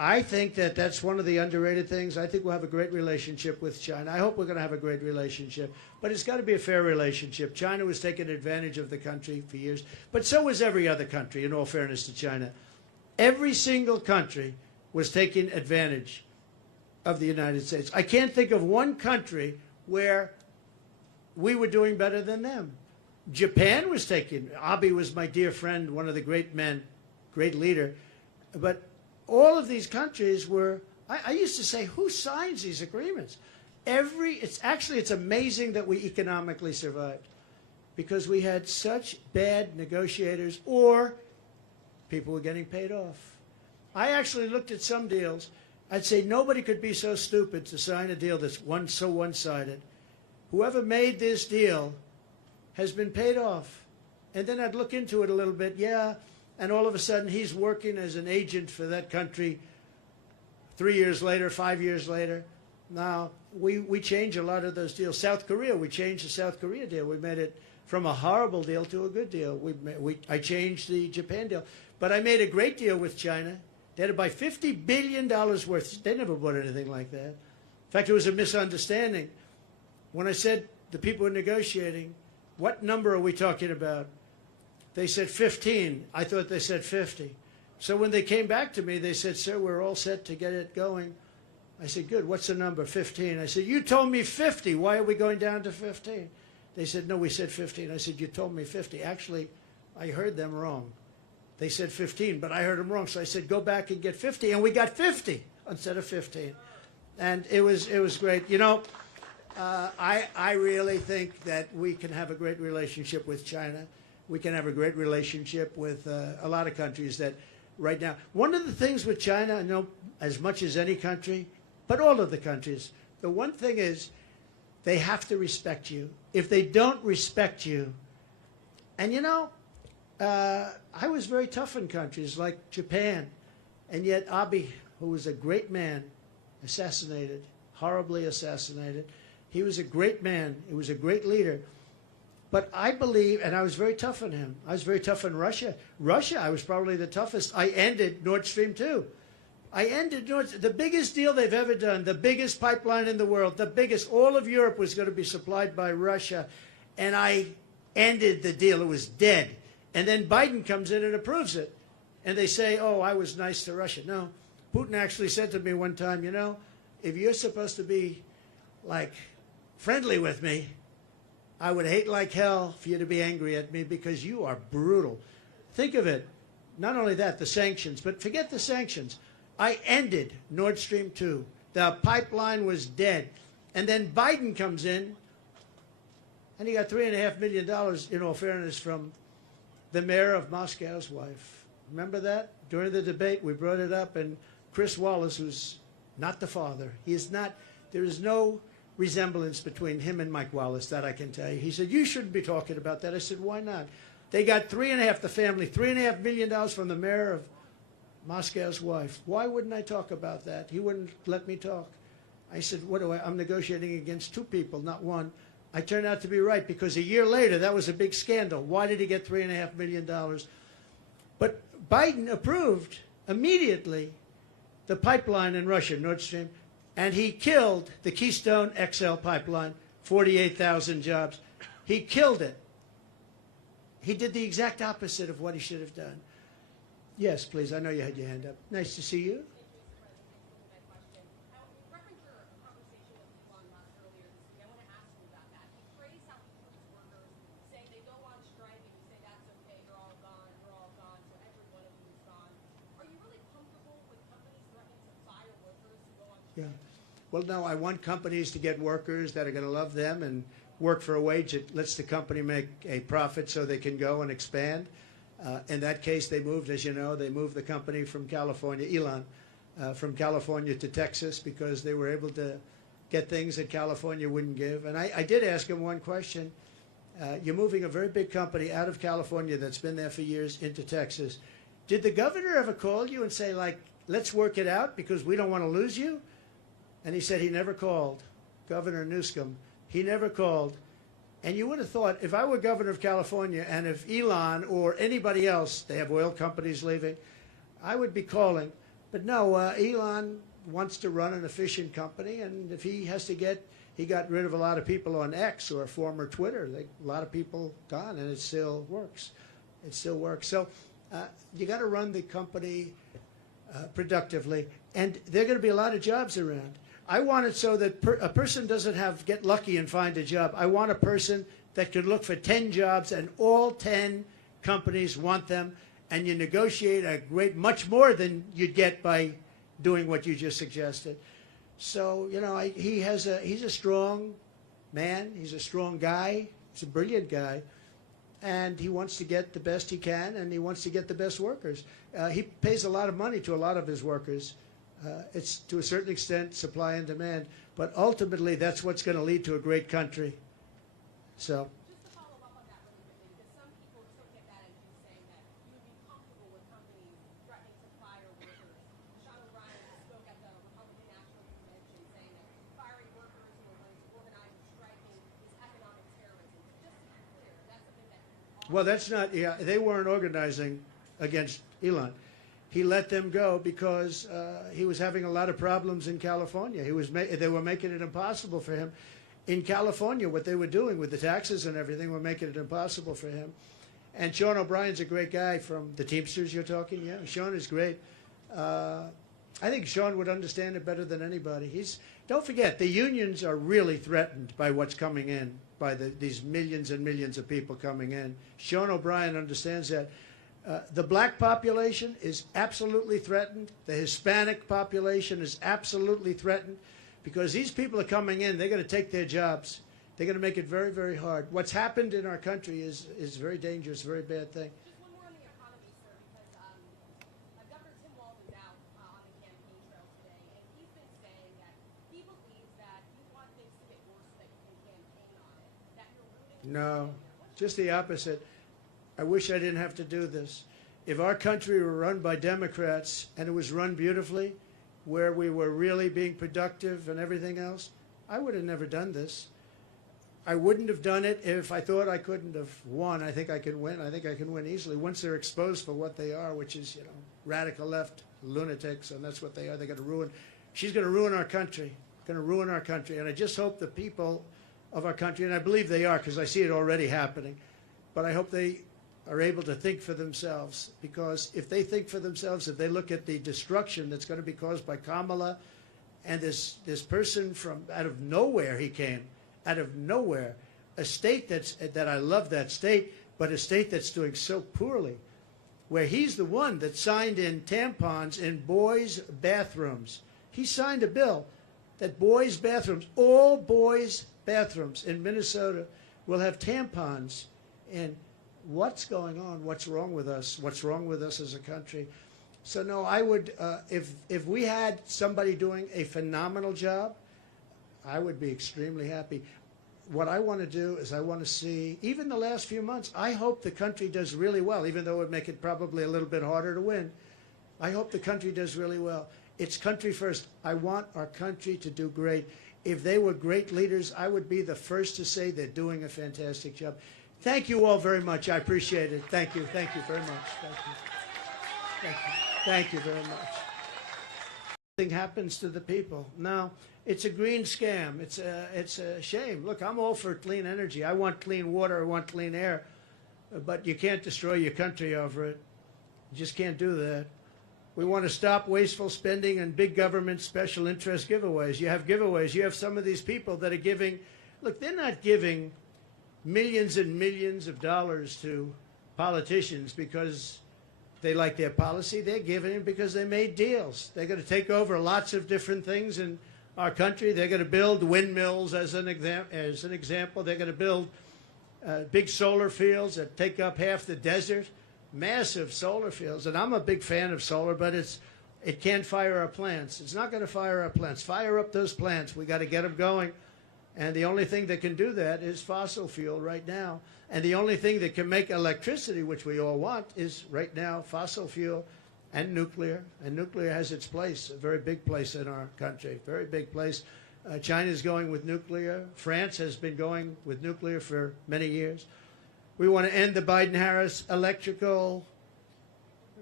I think that that's one of the underrated things. I think we'll have a great relationship with China. I hope we're going to have a great relationship. But it's got to be a fair relationship. China was taking advantage of the country for years. But so was every other country, in all fairness to China. Every single country was taking advantage of the United States. I can't think of one country where we were doing better than them. Japan was taking, Abe was my dear friend, one of the great men, great leader. But all of these countries were, I used to say, who signs these agreements? It's amazing that we economically survived because we had such bad negotiators or people were getting paid off. I actually looked at some deals. I'd say nobody could be so stupid to sign a deal that's so one-sided. Whoever made this deal has been paid off. And then I'd look into it a little bit, and all of a sudden he's working as an agent for that country 3 years later, 5 years later. Now, we change a lot of those deals. South Korea, we changed the South Korea deal. We made it from a horrible deal to a good deal. I changed the Japan deal. But I made a great deal with China. They had to buy $50 billion worth. They never bought anything like that. In fact, it was a misunderstanding. When I said the people were negotiating, what number are we talking about? They said 15. I thought they said 50. So when they came back to me, they said, sir, we're all set to get it going. I said, good, what's the number? 15. I said, you told me 50. Why are we going down to 15? They said, no, we said 15. I said, you told me 50. Actually, I heard them wrong. They said 15, but I heard them wrong. So I said, go back and get 50. And we got 50 instead of 15. And it was great. You know, I really think that we can have a great relationship with China. We can have a great relationship with a lot of countries that right now. One of the things with China, I know as much as any country, but all of the countries, the one thing is they have to respect you. If they don't respect you, and you know, I was very tough in countries like Japan, and yet Abe, who was a great man, assassinated, horribly assassinated. He was a great man. He was a great leader. But I believe, and I was very tough on him. I was very tough on Russia. Russia, I was probably the toughest. I ended Nord Stream 2. I ended the biggest deal they've ever done, the biggest pipeline in the world, the biggest. All of Europe was going to be supplied by Russia. And I ended the deal. It was dead. And then Biden comes in and approves it. And they say, oh, I was nice to Russia. No, Putin actually said to me one time, you know, if you're supposed to be, like, friendly with me, I would hate like hell for you to be angry at me because you are brutal. Think of it. Not only that, the sanctions, but forget the sanctions. I ended Nord Stream 2. The pipeline was dead. And then Biden comes in, and he got $3.5 million, in all fairness, from the mayor of Moscow's wife. Remember that? During the debate, we brought it up, and Chris Wallace, who's not the father, he is not, there is no resemblance between him and Mike Wallace, that I can tell you. He said, you shouldn't be talking about that. I said, why not? They got the family, $3.5 million from the mayor of Moscow's wife. Why wouldn't I talk about that? He wouldn't let me talk. I said, I'm negotiating against two people, not one. I turned out to be right because a year later, that was a big scandal. Why did he get $3.5 million? But Biden approved immediately the pipeline in Russia, Nord Stream, and he killed the Keystone XL pipeline, 48,000 jobs. He killed it. He did the exact opposite of what he should have done. Yes, please. I know you had your hand up. Nice to see you. Yeah. Well, no, I want companies to get workers that are going to love them and work for a wage that lets the company make a profit so they can go and expand. In that case, they moved, as you know, they moved the company from California, Elon, from California to Texas because they were able to get things that California wouldn't give. And I did ask him one question. You're moving a very big company out of California that's been there for years into Texas. Did the governor ever call you and say, like, let's work it out because we don't want to lose you? And he said he never called. Governor Newsom, he never called. And you would have thought, if I were governor of California and if Elon or anybody else, they have oil companies leaving, I would be calling. But no, Elon wants to run an efficient company, and if he has to he got rid of a lot of people on X, or former Twitter. A lot of people gone, and it still works. It still works. So you got to run the company productively, and there are going to be a lot of jobs around. I want it so that a person doesn't get lucky and find a job. I want a person that could look for 10 jobs, and all 10 companies want them, and you negotiate much more than you'd get by doing what you just suggested. So, you know, he's a strong man. He's a strong guy. He's a brilliant guy. And he wants to get the best he can, and he wants to get the best workers. He pays a lot of money to a lot of his workers. It's, to a certain extent, supply and demand. But ultimately, that's what's going to lead to a great country. So. Just to follow up on that really quickly, because some people took it that as you saying that you would be comfortable with companies threatening to fire workers. Sean O'Brien spoke at the Republican National Convention saying that firing workers who are going to organize striking is economic terrorism. Just to be clear, that's something that... Well, that's not, yeah, they weren't organizing against Elon. He let them go because he was having a lot of problems in California. They were making it impossible for him. In California, what they were doing with the taxes and everything were making it impossible for him. And Sean O'Brien's a great guy from the Teamsters you're talking, yeah? Sean is great. I think Sean would understand it better than anybody. Don't forget, the unions are really threatened by what's coming in, by these millions and millions of people coming in. Sean O'Brien understands that. The black population is absolutely threatened. The Hispanic population is absolutely threatened because these people are coming in. They're going to take their jobs. They're going to make it very, very hard. What's happened in our country is very dangerous, very bad thing. Just one more on the economy, sir, because Governor Tim Walz is out on the campaign trail today, and he's been saying that he believes that you want things to get worse so that you can campaign on it, that you're rooting... No, just the opposite. I wish I didn't have to do this. If our country were run by Democrats and it was run beautifully, where we were really being productive and everything else, I would have never done this. I wouldn't have done it if I thought I couldn't have won. I think I can win. I think I can win easily once they're exposed for what they are, which is, you know, radical left lunatics, and that's what they are. They're going to ruin. She's going to ruin our country. Going to ruin our country. And I just hope the people of our country, and I believe they are because I see it already happening, but I hope they are able to think for themselves, because if they think for themselves, if they look at the destruction that's going to be caused by Kamala and this person from out of nowhere, he came out of nowhere, a state that I love that state, but a state that's doing so poorly, where he's the one that signed in tampons in boys' bathrooms. He signed a bill that boys' bathrooms, all boys' bathrooms in Minnesota will have tampons. And what's going on? What's wrong with us? What's wrong with us as a country? So no, I would, if we had somebody doing a phenomenal job, I would be extremely happy. What I want to do is I want to see, even the last few months, I hope the country does really well, even though it would make it probably a little bit harder to win. I hope the country does really well. It's country first. I want our country to do great. If they were great leaders, I would be the first to say they're doing a fantastic job. Thank you all very much. I appreciate it. Thank you. Thank you very much. Thank you. Thank you. Thank you very much. Nothing happens to the people. No, it's a green scam. It's a shame. Look, I'm all for clean energy. I want clean water. I want clean air. But you can't destroy your country over it. You just can't do that. We want to stop wasteful spending and big government special interest giveaways. You have giveaways. You have some of these people that are giving. Look, they're not giving millions and millions of dollars to politicians because they like their policy. They're giving it because they made deals. They're going to take over lots of different things in our country. They're going to build windmills as an example. They're going to build big solar fields that take up half the desert, massive solar fields. And I'm a big fan of solar, but it can't fire our plants. It's not going to fire our plants. Fire up those plants. We got to get them going. And the only thing that can do that is fossil fuel right now. And the only thing that can make electricity, which we all want, is right now fossil fuel and nuclear. And nuclear has its place, a very big place in our country, very big place. China's going with nuclear. France has been going with nuclear for many years. We want to end the Biden-Harris electrical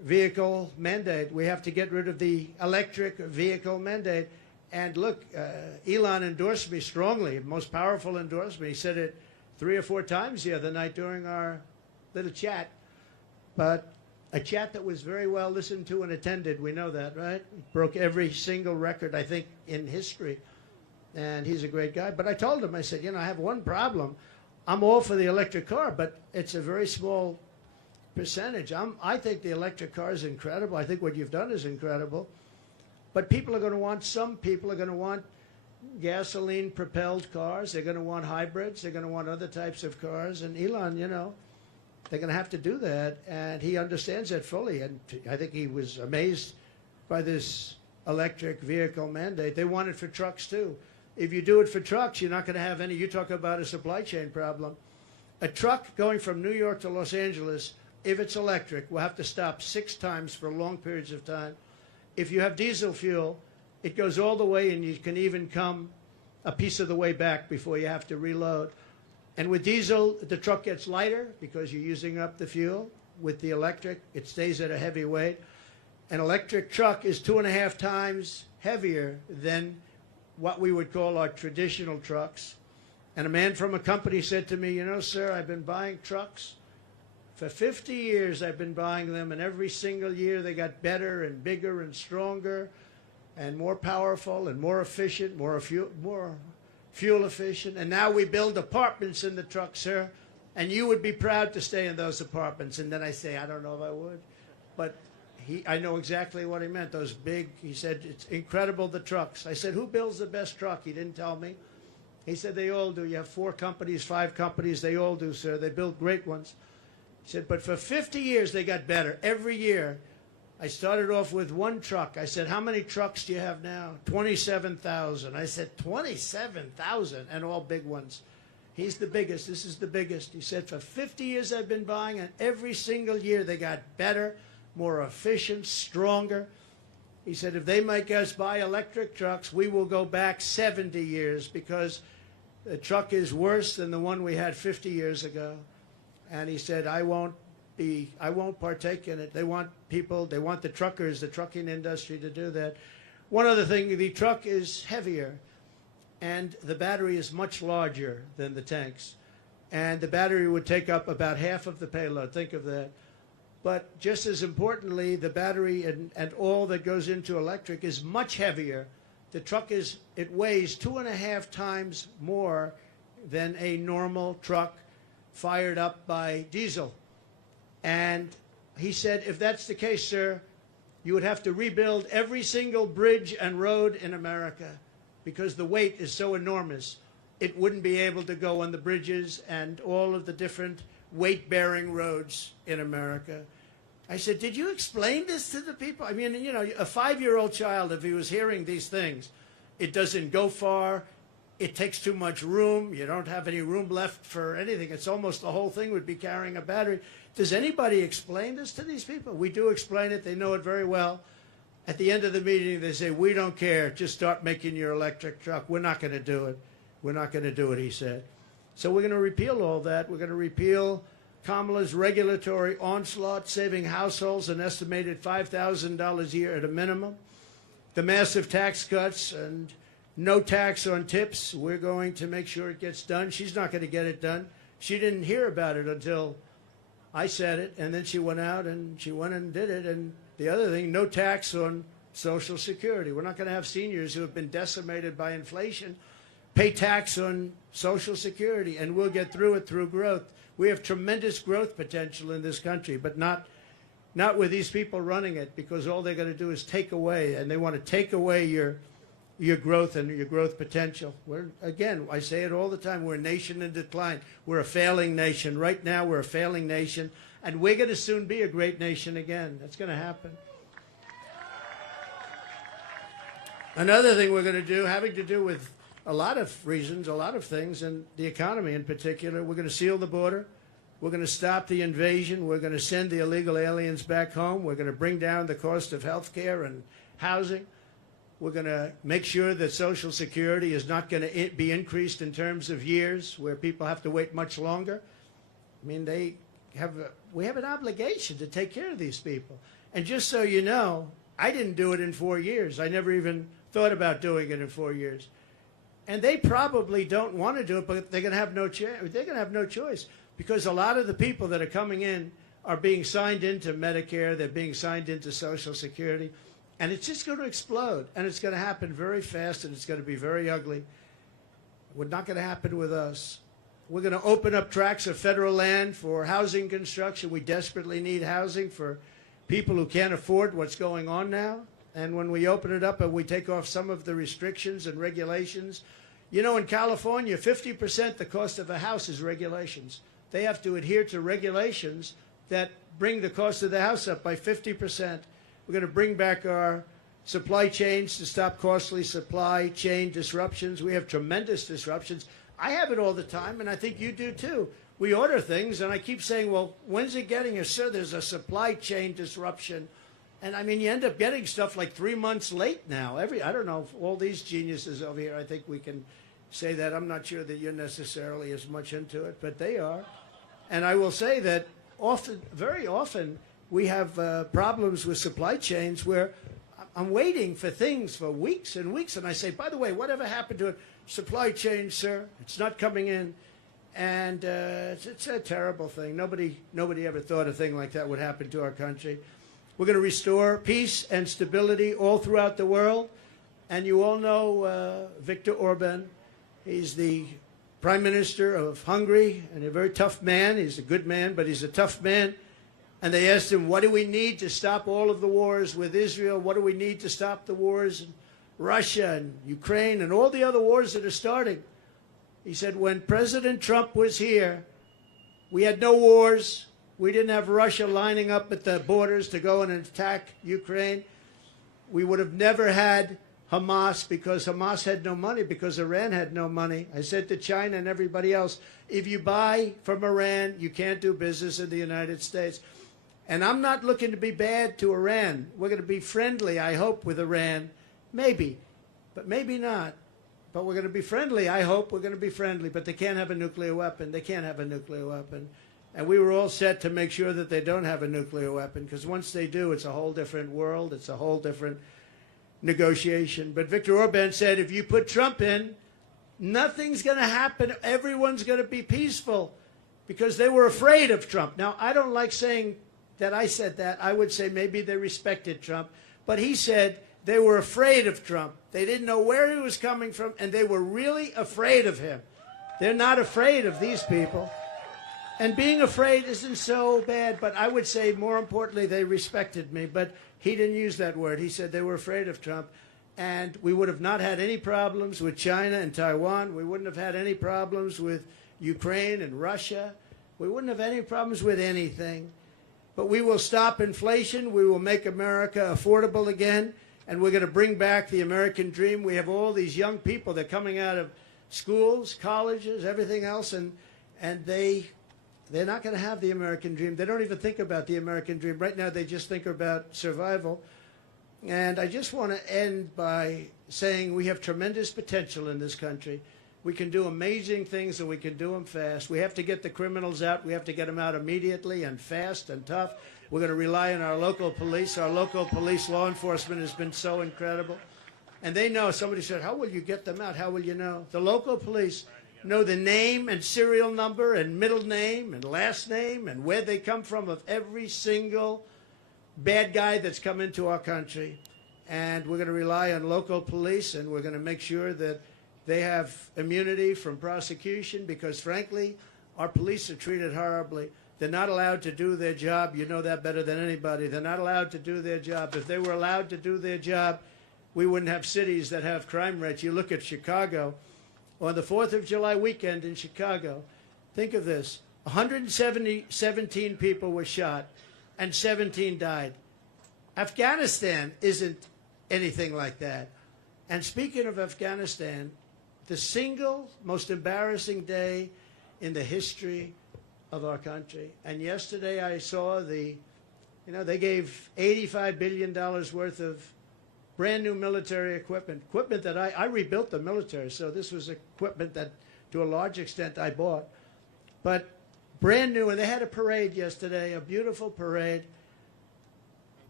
vehicle mandate. We have to get rid of the electric vehicle mandate. And look, Elon endorsed me strongly, most powerful endorsement. He said it 3 or 4 times the other night during our little chat. But a chat that was very well listened to and attended. We know that, right? Broke every single record, I think, in history. And he's a great guy. But I told him, I said, I have one problem. I'm all for the electric car, but it's a very small percentage. I think the electric car is incredible. I think what you've done is incredible. But some people are going to want gasoline-propelled cars. They're going to want hybrids. They're going to want other types of cars. And Elon, they're going to have to do that. And he understands that fully. And I think he was amazed by this electric vehicle mandate. They want it for trucks, too. If you do it for trucks, you're not going to have any. You talk about a supply chain problem. A truck going from New York to Los Angeles, if it's electric, will have to stop 6 times for long periods of time. If you have diesel fuel, it goes all the way, and you can even come a piece of the way back before you have to reload. And with diesel, the truck gets lighter because you're using up the fuel. With the electric, it stays at a heavy weight. An electric truck is 2.5 times heavier than what we would call our traditional trucks. And a man from a company said to me, sir, I've been buying trucks. For 50 years, I've been buying them, and every single year they got better and bigger and stronger and more powerful and more efficient, more fuel efficient. And now we build apartments in the truck, sir, and you would be proud to stay in those apartments. And then I say, I don't know if I would. But I know exactly what he meant. Those big, he said, it's incredible, the trucks. I said, who builds the best truck? He didn't tell me. He said, they all do. You have 4 companies, 5 companies. They all do, sir. They build great ones. He said, but for 50 years, they got better. Every year, I started off with 1 truck. I said, how many trucks do you have now? 27,000. I said, 27,000, and all big ones. He's the biggest. This is the biggest. He said, for 50 years, I've been buying, and every single year, they got better, more efficient, stronger. He said, if they make us buy electric trucks, we will go back 70 years because the truck is worse than the one we had 50 years ago. And he said, I won't partake in it. They want the truckers, the trucking industry to do that. One other thing, the truck is heavier, and the battery is much larger than the tanks. And the battery would take up about half of the payload. Think of that. But just as importantly, the battery and all that goes into electric is much heavier. The truck it weighs 2.5 times more than a normal truck fired up by diesel. And he said, if that's the case, sir, you would have to rebuild every single bridge and road in America because the weight is so enormous. It wouldn't be able to go on the bridges and all of the different weight-bearing roads in America. I said, did you explain this to the people? I mean, a 5-year-old child, if he was hearing these things, it doesn't go far. It takes too much room. You don't have any room left for anything. It's almost the whole thing would be carrying a battery. Does anybody explain this to these people? We do explain it. They know it very well. At the end of the meeting, they say, we don't care. Just start making your electric truck. We're not going to do it. We're not going to do it, he said. So we're going to repeal all that. We're going to repeal Kamala's regulatory onslaught, saving households an estimated $5,000 a year at a minimum. The massive tax cuts and no tax on tips. We're going to make sure it gets done. She's not going to get it done. She didn't hear about it until I said it, and then she went out and she went and did it. And the other thing, no tax on Social Security. We're not going to have seniors who have been decimated by inflation pay tax on Social Security, and we'll get through it through growth. We have tremendous growth potential in this country, but not with these people running it, because all they're going to do is take away, and they want to take away your growth and your growth potential. Again, I say it all the time, we're a nation in decline. We're a failing nation. Right now, we're a failing nation, and we're going to soon be a great nation again. That's going to happen. Another thing we're going to do, having to do with a lot of reasons, a lot of things, and the economy in particular, we're going to seal the border. We're going to stop the invasion. We're going to send the illegal aliens back home. We're going to bring down the cost of health care and housing. We're going to make sure that Social Security is not going to be increased in terms of years where people have to wait much longer. I mean, we have an obligation to take care of these people. And just so you know, I didn't do it in 4 years. I never even thought about doing it in 4 years. And they probably don't want to do it, but they're going to have no chance. They're going to have no choice, because a lot of the people that are coming in are being signed into Medicare. They're being signed into Social Security. And it's just going to explode. And it's going to happen very fast, and it's going to be very ugly. We're not going to happen with us. We're going to open up tracts of federal land for housing construction. We desperately need housing for people who can't afford what's going on now. And when we open it up and we take off some of the restrictions and regulations, you know, in California, 50% the cost of a house is regulations. They have to adhere to regulations that bring the cost of the house up by 50%. We're going to bring back our supply chains to stop costly supply chain disruptions. We have tremendous disruptions. I have it all the time, and I think you do too. We order things, and I keep saying, well, when's it getting here? Sir, there's a supply chain disruption. And, I mean, you end up getting stuff like 3 months late now. I don't know, all these geniuses over here, I think we can say that. I'm not sure that you're necessarily as much into it, but they are. And I will say that often, very often, we have problems with supply chains where I'm waiting for things for weeks and weeks, and I say, by the way, whatever happened to it? Supply chain, sir, it's not coming in. And it's a terrible thing. Nobody ever thought a thing like that would happen to our country. We're going to restore peace and stability all throughout the world. And you all know Viktor Orban. He's the Prime Minister of Hungary, and a very tough man. He's a good man, but he's a tough man. And they asked him, what do we need to stop all of the wars with Israel? What do we need to stop the wars in Russia and Ukraine and all the other wars that are starting? He said, when President Trump was here, we had no wars. We didn't have Russia lining up at the borders to go and attack Ukraine. We would have never had Hamas, because Hamas had no money, because Iran had no money. I said to China and everybody else, if you buy from Iran, you can't do business in the United States. And I'm not looking to be bad to Iran. We're going to be friendly, I hope, with Iran. Maybe, but maybe not. But we're going to be friendly, I hope. We're going to be friendly, but they can't have a nuclear weapon. They can't have a nuclear weapon. And we were all set to make sure that they don't have a nuclear weapon, because once they do, it's a whole different world. It's a whole different negotiation. But Viktor Orban said, if you put Trump in, nothing's going to happen. Everyone's going to be peaceful, because they were afraid of Trump. Now, I don't like saying that I said that. I would say maybe they respected Trump. But he said they were afraid of Trump. They didn't know where he was coming from, and they were really afraid of him. They're not afraid of these people. And being afraid isn't so bad, but I would say more importantly, they respected me. But he didn't use that word. He said they were afraid of Trump. And we would have not had any problems with China and Taiwan. We wouldn't have had any problems with Ukraine and Russia. We wouldn't have any problems with anything. But we will stop inflation. We will make America affordable again. And we're going to bring back the American dream. We have all these young people that are coming out of schools, colleges, everything else, and they're not going to have the American dream. They don't even think about the American dream. Right now, they just think about survival. And I just want to end by saying we have tremendous potential in this country. We can do amazing things, and we can do them fast. We have to get the criminals out. We have to get them out immediately and fast and tough. We're going to rely on our local police. Our local police law enforcement has been so incredible. And they know. Somebody said, how will you get them out? How will you know? The local police know the name and serial number and middle name and last name and where they come from of every single bad guy that's come into our country. And we're going to rely on local police, and we're going to make sure that they have immunity from prosecution, because, frankly, our police are treated horribly. They're not allowed to do their job. You know that better than anybody. They're not allowed to do their job. If they were allowed to do their job, we wouldn't have cities that have crime rates. You look at Chicago. On the 4th of July weekend in Chicago, think of this. 117 people were shot and 17 died. Afghanistan isn't anything like that. And speaking of Afghanistan, the single most embarrassing day in the history of our country. And yesterday I saw they gave $85 billion worth of brand new military equipment that I rebuilt the military. So this was equipment that to a large extent I bought, but brand new. And they had a parade yesterday, a beautiful parade.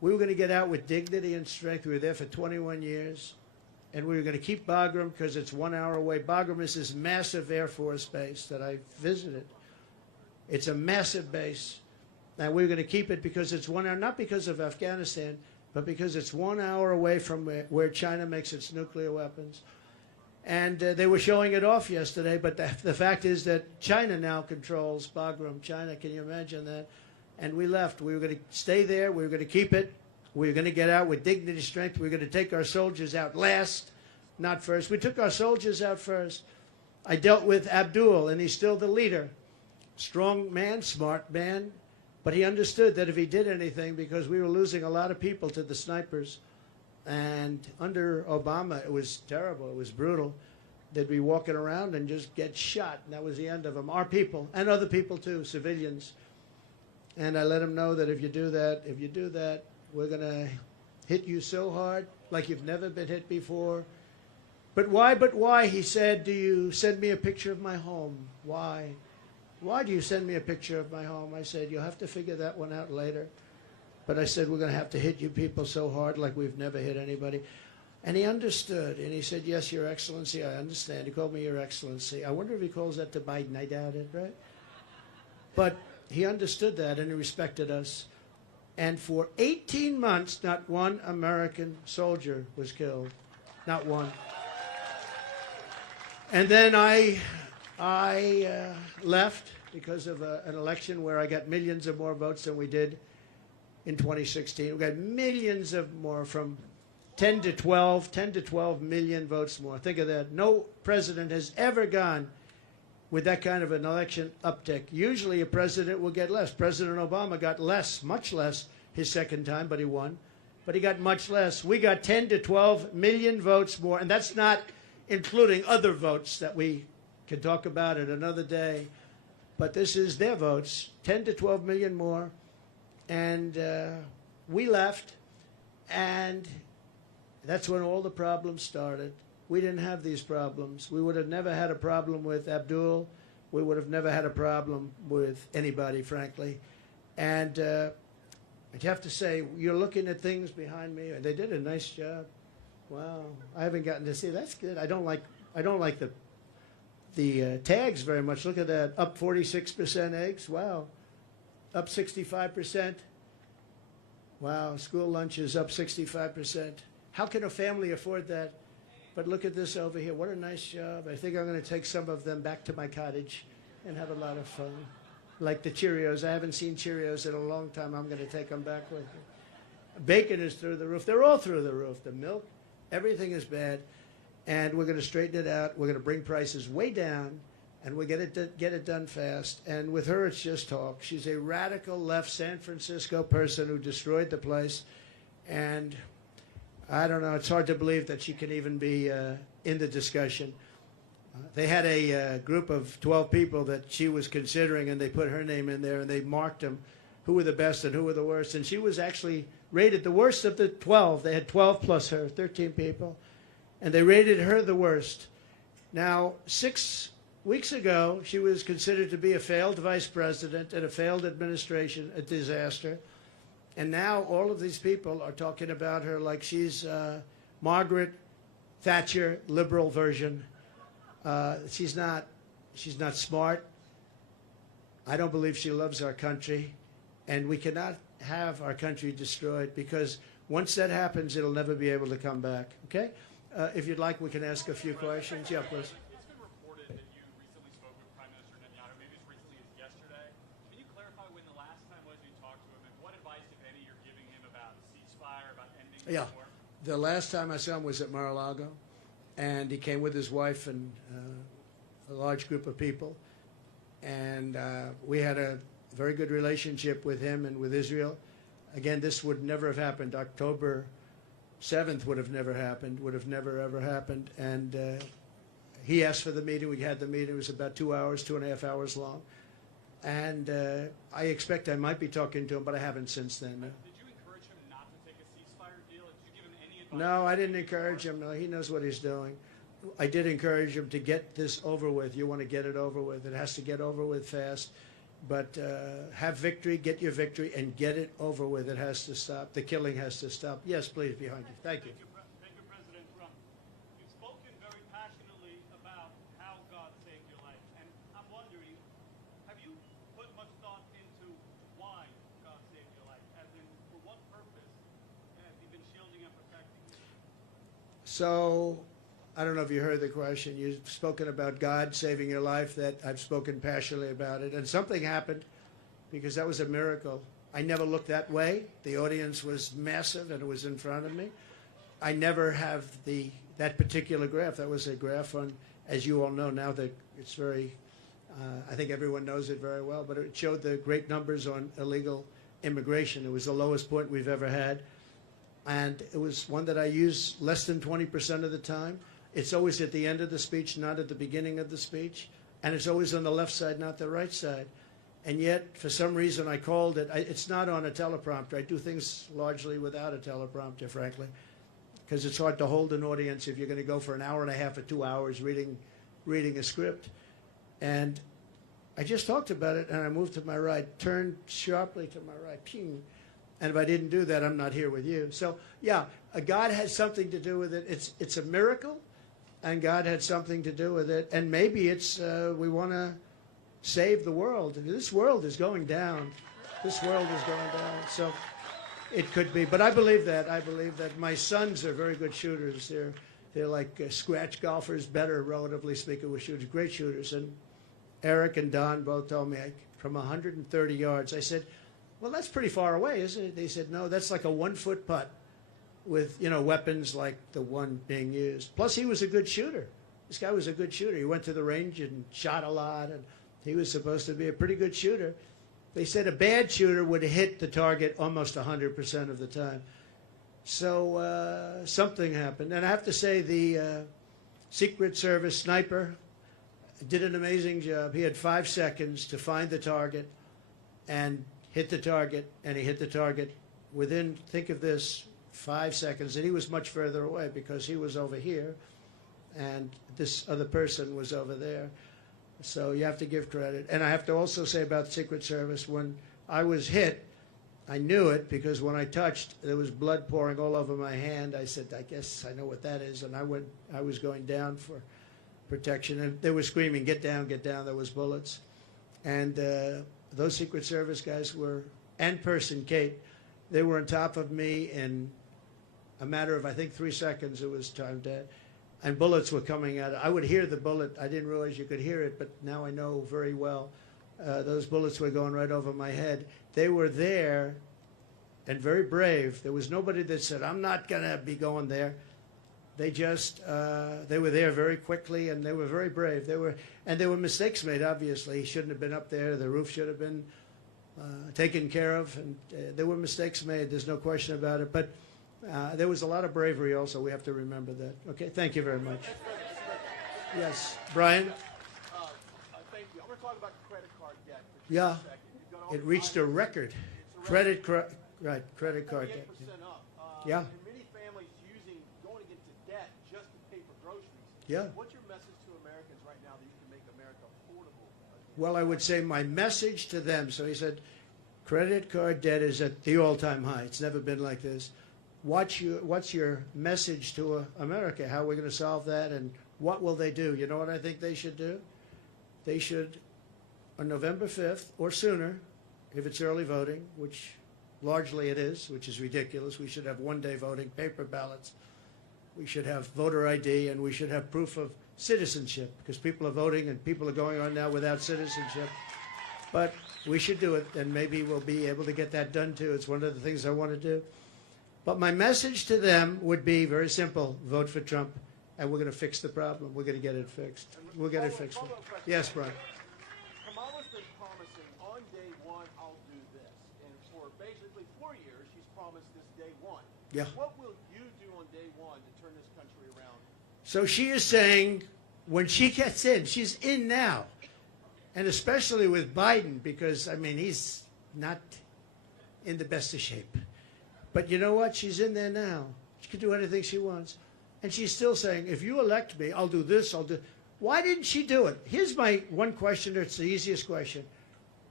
We were going to get out with dignity and strength. We were there for 21 years. And we were going to keep Bagram because it's 1 hour away. Bagram is this massive Air Force base that I visited. It's a massive base. And we were going to keep it because it's 1 hour, not because of Afghanistan, but because it's 1 hour away from where China makes its nuclear weapons. And they were showing it off yesterday, but the fact is that China now controls Bagram. China, can you imagine that? And we left. We were going to stay there. We were going to keep it. We were going to get out with dignity, strength. We were going to take our soldiers out last, not first. We took our soldiers out first. I dealt with Abdul, and he's still the leader. Strong man, smart man, but he understood that if he did anything, because we were losing a lot of people to the snipers, and under Obama, it was terrible. It was brutal. They'd be walking around and just get shot, and that was the end of them. Our people, and other people too, civilians. And I let him know that if you do that, we're going to hit you so hard like you've never been hit before. But why, he said, do you send me a picture of my home? Why? Why do you send me a picture of my home? I said, you'll have to figure that one out later. But I said, we're going to have to hit you people so hard like we've never hit anybody. And he understood. And he said, yes, Your Excellency, I understand. He called me Your Excellency. I wonder if he calls that to Biden. I doubt it, right? But he understood that, and he respected us. And for 18 months, not one American soldier was killed. Not one. And then I left because of an election where I got millions of more votes than we did in 2016. We got millions of more, from 10 to 12 million votes more. Think of that. No president has ever gone with that kind of an election uptick. Usually a president will get less. President Obama got less, much less, his second time, but he won. But he got much less. We got 10 to 12 million votes more, and that's not including other votes that we can talk about at another day. But this is their votes, 10 to 12 million more. And we left, and that's when all the problems started. We didn't have these problems. We would have never had a problem with Abdul. We would have never had a problem with anybody, frankly. And I'd have to say, you're looking at things behind me, and they did a nice job. Wow, I haven't gotten to see. That's good. I don't like the tags very much. Look at that, up 46% eggs. Wow, up 65%. Wow, school lunch is up 65%. How can a family afford that? But look at this over here. What a nice job. I think I'm going to take some of them back to my cottage and have a lot of fun. Like the Cheerios. I haven't seen Cheerios in a long time. I'm going to take them back with me. Bacon is through the roof. They're all through the roof. The milk, everything is bad. And we're going to straighten it out. We're going to bring prices way down, and we'll get it done fast. And with her, it's just talk. She's a radical left San Francisco person who destroyed the place. And I don't know. It's hard to believe that she can even be in the discussion. They had a group of 12 people that she was considering, and they put her name in there, and they marked them, who were the best and who were the worst. And she was actually rated the worst of the 12. They had 12 plus her, 13 people, and they rated her the worst. Now, 6 weeks ago, she was considered to be a failed vice president and a failed administration, a disaster. And now all of these people are talking about her like she's Margaret Thatcher, liberal version. She's not smart. I don't believe she loves our country. And we cannot have our country destroyed, because once that happens, it'll never be able to come back. Okay? If you'd like, we can ask a few questions. Yeah, please. It's been reported that you recently spoke with Prime Minister Netanyahu, maybe as recently as yesterday. Can you clarify when the last time was you talked to him, and what advice, if any, you're giving him about ceasefire, about ending the war? The last time I saw him was at Mar-a-Lago, and he came with his wife and a large group of people. And we had a very good relationship with him and with Israel. Again, this would never have happened. October 7th would have never happened, would have never, ever happened. And he asked for the meeting. We had the meeting. It was about 2 hours, 2.5 hours long. And I expect I might be talking to him, but I haven't since then. Did you encourage him not to take a ceasefire deal? Did you give him any advice? No, I didn't encourage him. No, he knows what he's doing. I did encourage him to get this over with. You want to get it over with. It has to get over with fast. But have victory, get your victory, and get it over with. It has to stop. The killing has to stop. Yes, please, behind you. Thank you. Thank you, President Trump. You've spoken very passionately about how God saved your life, and I'm wondering, have you put much thought into why God saved your life? As in, for what purpose has He been shielding and protecting you? So, I don't know if you heard the question. You've spoken about God saving your life. That I've spoken passionately about it. And something happened because that was a miracle. I never looked that way. The audience was massive and it was in front of me. I never have that particular graph. That was a graph on, as you all know now, that it's very, I think everyone knows it very well, but it showed the great numbers on illegal immigration. It was the lowest point we've ever had. And it was one that I use less than 20% of the time. It's always at the end of the speech, not at the beginning of the speech. And it's always on the left side, not the right side. And yet, for some reason, I called it. It's not on a teleprompter. I do things largely without a teleprompter, frankly, because it's hard to hold an audience if you're going to go for an hour and a half or 2 hours reading a script. And I just talked about it, and I moved to my right, turned sharply to my right, ping. And if I didn't do that, I'm not here with you. So, yeah, God has something to do with it. It's a miracle, and God had something to do with it. And maybe it's we want to save the world. This world is going down. This world is going down. So it could be. But I believe that. I believe that my sons are very good shooters. They're like scratch golfers, better, relatively speaking, with shooters. Great shooters. And Eric and Don both told me from 130 yards. I said, well, that's pretty far away, isn't it? They said, no, that's like a 1-foot putt with, weapons like the one being used. Plus, he was a good shooter. This guy was a good shooter. He went to the range and shot a lot, and he was supposed to be a pretty good shooter. They said a bad shooter would hit the target almost 100% of the time. So something happened. And I have to say the Secret Service sniper did an amazing job. He had 5 seconds to find the target and hit the target, and he hit the target within, think of this, 5 seconds. And he was much further away because he was over here, and this other person was over there. So you have to give credit. And I have to also say about the Secret Service, when I was hit, I knew it because when I touched, there was blood pouring all over my hand. I said, I guess I know what that is. And I was going down for protection. And they were screaming, get down, get down. There was bullets. And those Secret Service guys were, and person, Kate, they were on top of me in a matter of, I think, 3 seconds. It was time dead. And bullets were coming out. I would hear the bullet. I didn't realize you could hear it, but now I know very well. Those bullets were going right over my head. They were there and very brave. There was nobody that said, I'm not going to be going there. They just, they were there very quickly, and they were very brave. There were mistakes made, obviously. He shouldn't have been up there. The roof should have been taken care of. And there were mistakes made. There's no question about it. But there was a lot of bravery also. We have to remember that. Okay, thank you very much. Yes, Brian? Thank you. I'm going to talk about credit card debt for just Yeah, a second. You've got all it the reached a items. record. It's a record. Credit card debt. 48% up. Yeah. And many families going into debt just to pay for groceries. Yeah. What's your message to Americans right now that you can make America affordable? Well, I would say my message to them, so he said, credit card debt is at the all-time high. It's never been like this. What's your message to America? How are we going to solve that, and what will they do? You know what I think they should do? They should, on November 5th or sooner, if it's early voting, which largely it is, which is ridiculous. We should have one-day voting, paper ballots. We should have voter ID, and we should have proof of citizenship, because people are voting and people are going on now without citizenship. But we should do it, and maybe we'll be able to get that done too. It's one of the things I want to do. But my message to them would be very simple: vote for Trump, and we're going to fix the problem. We're going to get it fixed. We'll get it fixed. Yes, Brian. Kamala's been promising on day one, I'll do this. And for basically 4 years, she's promised this day one. Yeah. What will you do on day one to turn this country around? So she is saying when she gets in, she's in now. And especially with Biden, because, I mean, he's not in the best of shape. But you know what? She's in there now. She can do anything she wants. And she's still saying, if you elect me, I'll do this, I'll do... Why didn't she do it? Here's my one question. It's the easiest question.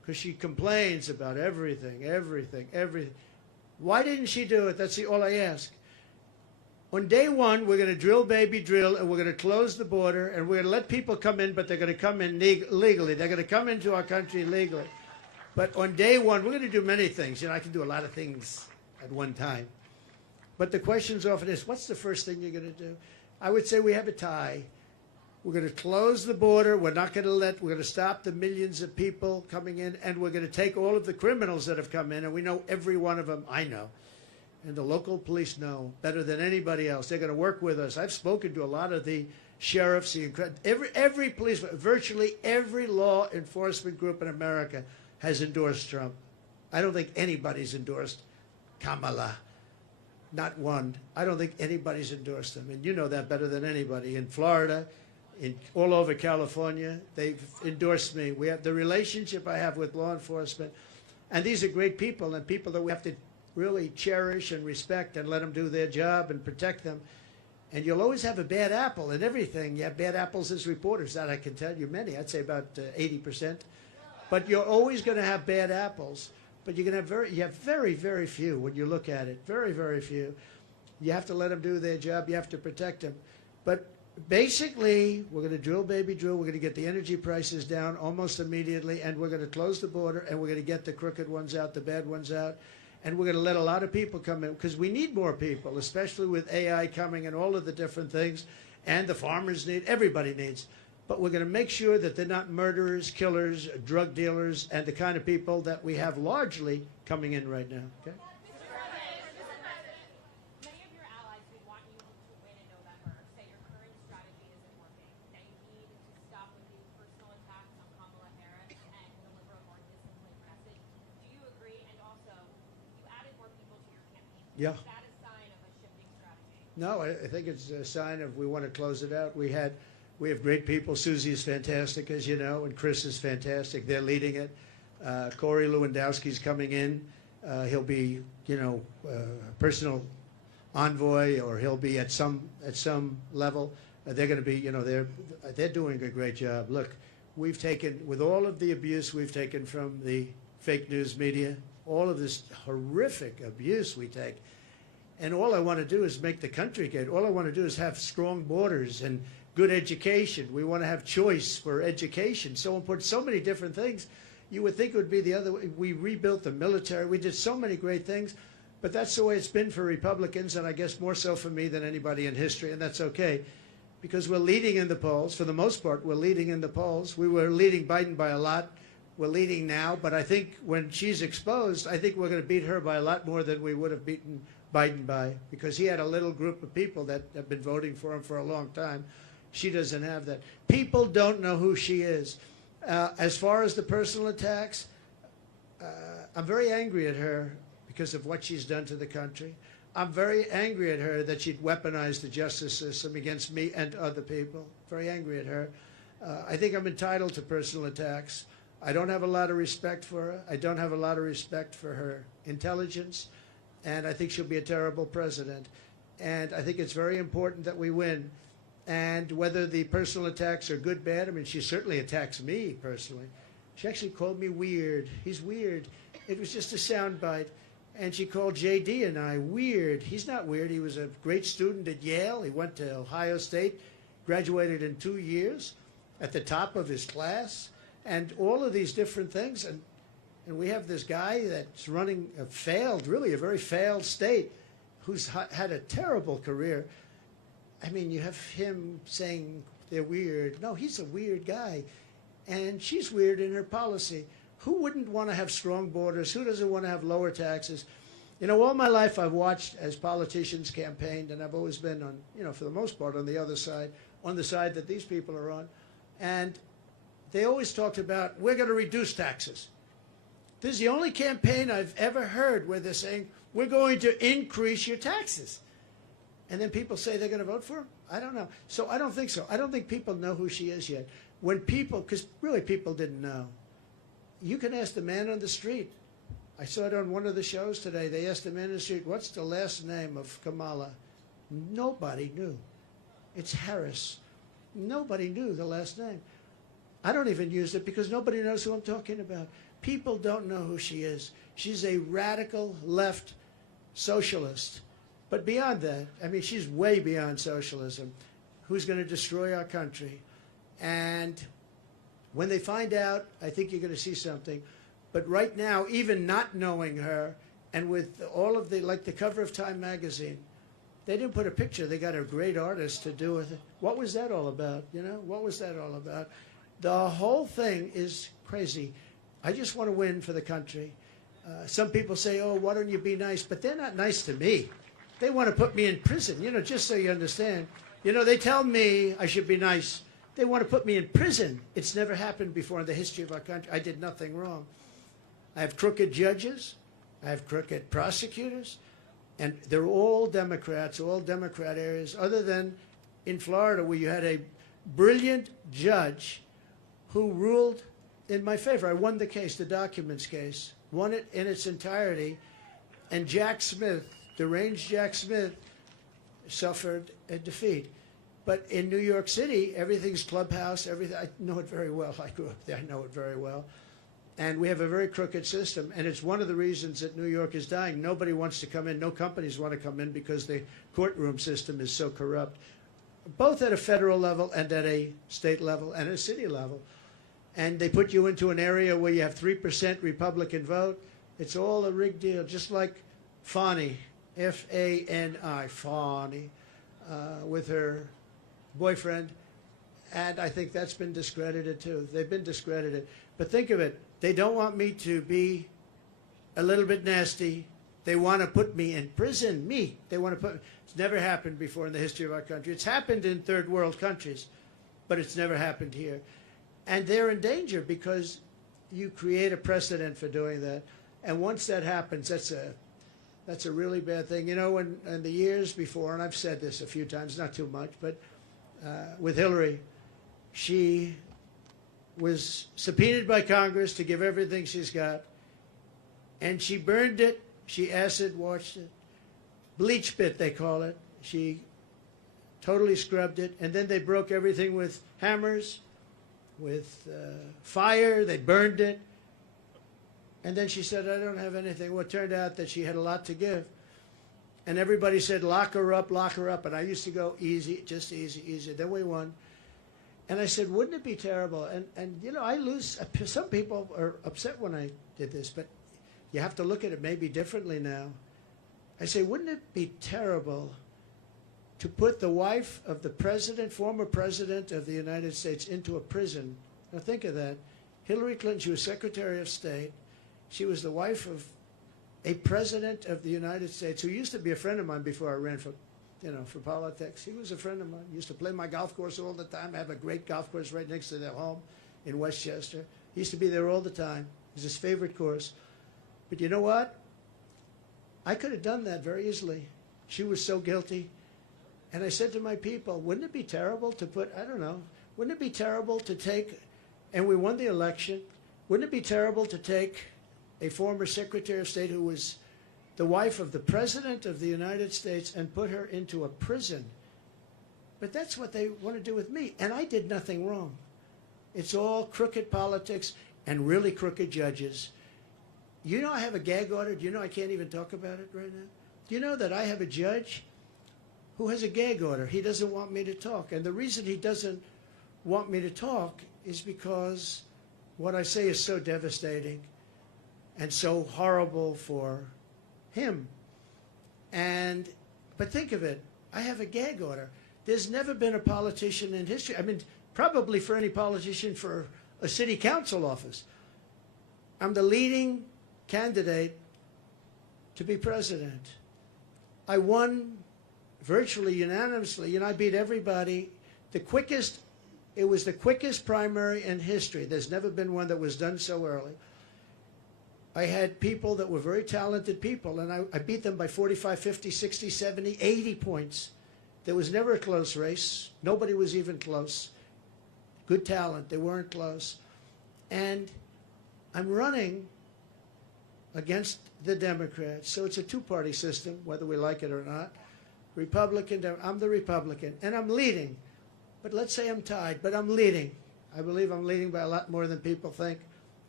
because she complains about everything, everything, everything. Why didn't she do it? That's all I ask. On day one, we're going to drill, baby, drill, and we're going to close the border, and we're going to let people come in, but they're going to come in legally. They're going to come into our country legally. But on day one, we're going to do many things. You know, I can do a lot of things at one time. But the question's often is, what's the first thing you're going to do? I would say we have a tie. We're going to close the border. We're going to stop the millions of people coming in, and we're going to take all of the criminals that have come in, and we know every one of them. I know. And the local police know better than anybody else. They're going to work with us. I've spoken to a lot of the sheriffs, every police, virtually every law enforcement group in America has endorsed Trump. I don't think anybody's endorsed Kamala. Not one. I don't think anybody's endorsed him. And you know that better than anybody. In Florida, all over California, they've endorsed me. We have the relationship I have with law enforcement. And these are great people, and people that we have to really cherish and respect and let them do their job and protect them. And you'll always have a bad apple in everything. You have bad apples as reporters. That I can tell you many. I'd say about 80%. But you're always going to have bad apples. But you have very, very few when you look at it. Very, very few. You have to let them do their job. You have to protect them. But basically, we're going to drill, baby, drill. We're going to get the energy prices down almost immediately. And we're going to close the border. And we're going to get the crooked ones out, the bad ones out. And we're going to let a lot of people come in, because we need more people, especially with AI coming and all of the different things. And the farmers need, everybody needs. But we're going to make sure that they're not murderers, killers, drug dealers, and the kind of people that we have largely coming in right now. Okay? Many of your allies who want you to win in November say your current strategy isn't working, that you need to stop with these personal attacks on Kamala Harris and deliver a more disciplined message. Do you agree? And also, you added more people to your campaign. Yeah. Is that a sign of a shifting strategy? No, I think it's a sign of we want to close it out. We have great people. Susie is fantastic, as you know, and Chris is fantastic. They're leading it. Corey Lewandowski's coming in. He'll be, personal envoy, or he'll be at some level. They're going to be, they're doing a great job. Look, we've taken, with all of the abuse we've taken from the fake news media, all of this horrific abuse we take, and all I want to do is make the country good. All I want to do is have strong borders and good education. We want to have choice for education. So important. So many different things. You would think it would be the other way. We rebuilt the military. We did so many great things. But that's the way it's been for Republicans, and I guess more so for me than anybody in history, and that's okay. Because we're leading in the polls. For the most part, we're leading in the polls. We were leading Biden by a lot. We're leading now. But I think when she's exposed, I think we're going to beat her by a lot more than we would have beaten Biden by. Because he had a little group of people that have been voting for him for a long time. She doesn't have that. People don't know who she is. As far as the personal attacks, I'm very angry at her because of what she's done to the country. I'm very angry at her that she'd weaponized the justice system against me and other people. Very angry at her. I think I'm entitled to personal attacks. I don't have a lot of respect for her. I don't have a lot of respect for her intelligence. And I think she'll be a terrible president. And I think it's very important that we win. And whether the personal attacks are good, bad, I mean, she certainly attacks me personally. She actually called me weird. He's weird. It was just a soundbite. And she called J.D. and I weird. He's not weird. He was a great student at Yale. He went to Ohio State, graduated in 2 years, at the top of his class, and all of these different things. And we have this guy that's running a very failed state, who's had a terrible career. I mean, you have him saying they're weird. No, he's a weird guy. And she's weird in her policy. Who wouldn't want to have strong borders? Who doesn't want to have lower taxes? All my life I've watched as politicians campaigned, and I've always been on, for the most part, on the other side, on the side that these people are on. And they always talked about, we're going to reduce taxes. This is the only campaign I've ever heard where they're saying, we're going to increase your taxes. And then people say they're going to vote for him? I don't know. So I don't think so. I don't think people know who she is yet. When people, because really people didn't know. You can ask the man on the street. I saw it on one of the shows today. They asked the man on the street, what's the last name of Kamala? Nobody knew. It's Harris. Nobody knew the last name. I don't even use it because nobody knows who I'm talking about. People don't know who she is. She's a radical left socialist. But beyond that, I mean, she's way beyond socialism, who's going to destroy our country. And when they find out, I think you're going to see something. But right now, even not knowing her, and with all of the, like the cover of Time magazine, they didn't put a picture. They got a great artist to do it. What was that all about? You know, what was that all about? The whole thing is crazy. I just want to win for the country. Some people say, oh, why don't you be nice? But they're not nice to me. They want to put me in prison, you know, just so you understand. You know, they tell me I should be nice. They want to put me in prison. It's never happened before in the history of our country. I did nothing wrong. I have crooked judges. I have crooked prosecutors. And they're all Democrats, all Democrat areas, other than in Florida, where you had a brilliant judge who ruled in my favor. I won the case, the documents case, won it in its entirety. And Jack Smith, deranged Jack Smith, suffered a defeat. But in New York City, everything's clubhouse, everything. I know it very well. I grew up there. I know it very well. And we have a very crooked system. And it's one of the reasons that New York is dying. Nobody wants to come in. No companies want to come in because the courtroom system is so corrupt, both at a federal level and at a state level and a city level. And they put you into an area where you have 3% Republican vote. It's all a rigged deal, just like Fani, F-A-N-I, Fani, with her boyfriend. And I think that's been discredited, too. They've been discredited. But think of it. They don't want me to be a little bit nasty. They want to put me in prison. Me. They want to put. It's never happened before in the history of our country. It's happened in third world countries, but it's never happened here. And they're in danger because you create a precedent for doing that. And once that happens, that's a really bad thing. You know, in the years before, and I've said this a few times, not too much, but with Hillary, she was subpoenaed by Congress to give everything she's got, and she burned it, she acid washed it, bleach bit they call it, she totally scrubbed it, and then they broke everything with hammers, with fire, they burned it, and then she said, I don't have anything. Well, it turned out that she had a lot to give, and everybody said, lock her up, and I used to go easy, just easy, easy. Then we won. And I said, wouldn't it be terrible? And you know, I lose. Some people are upset when I did this, but you have to look at it maybe differently now. I say, wouldn't it be terrible to put the wife of the president, former president of the United States, into a prison? Now think of that. Hillary Clinton, she was Secretary of State. She was the wife of a president of the United States who used to be a friend of mine before I ran for politics. He was a friend of mine. He used to play my golf course all the time. I have a great golf course right next to their home in Westchester. He used to be there all the time. It was his favorite course. But you know what? I could have done that very easily. She was so guilty. And I said to my people, wouldn't it be terrible to put, I don't know, wouldn't it be terrible to take, and we won the election, wouldn't it be terrible to take a former Secretary of State who was the wife of the President of the United States and put her into a prison? But that's what they want to do with me. And I did nothing wrong. It's all crooked politics and really crooked judges. You know I have a gag order. Do you know I can't even talk about it right now? Do you know that I have a judge who has a gag order? He doesn't want me to talk. And the reason he doesn't want me to talk is because what I say is so devastating and so horrible for him. But think of it, I have a gag order. There's never been a politician in history, I mean, probably for any politician for a city council office. I'm the leading candidate to be president. I won virtually unanimously. You know, I beat everybody. It was the quickest primary in history. There's never been one that was done so early. I had people that were very talented people, and I beat them by 45, 50, 60, 70, 80 points. There was never a close race. Nobody was even close. Good talent. They weren't close. And I'm running against the Democrats. So it's a two-party system, whether we like it or not. Republican, I'm the Republican, and I'm leading. But let's say I'm tied, but I'm leading. I believe I'm leading by a lot more than people think.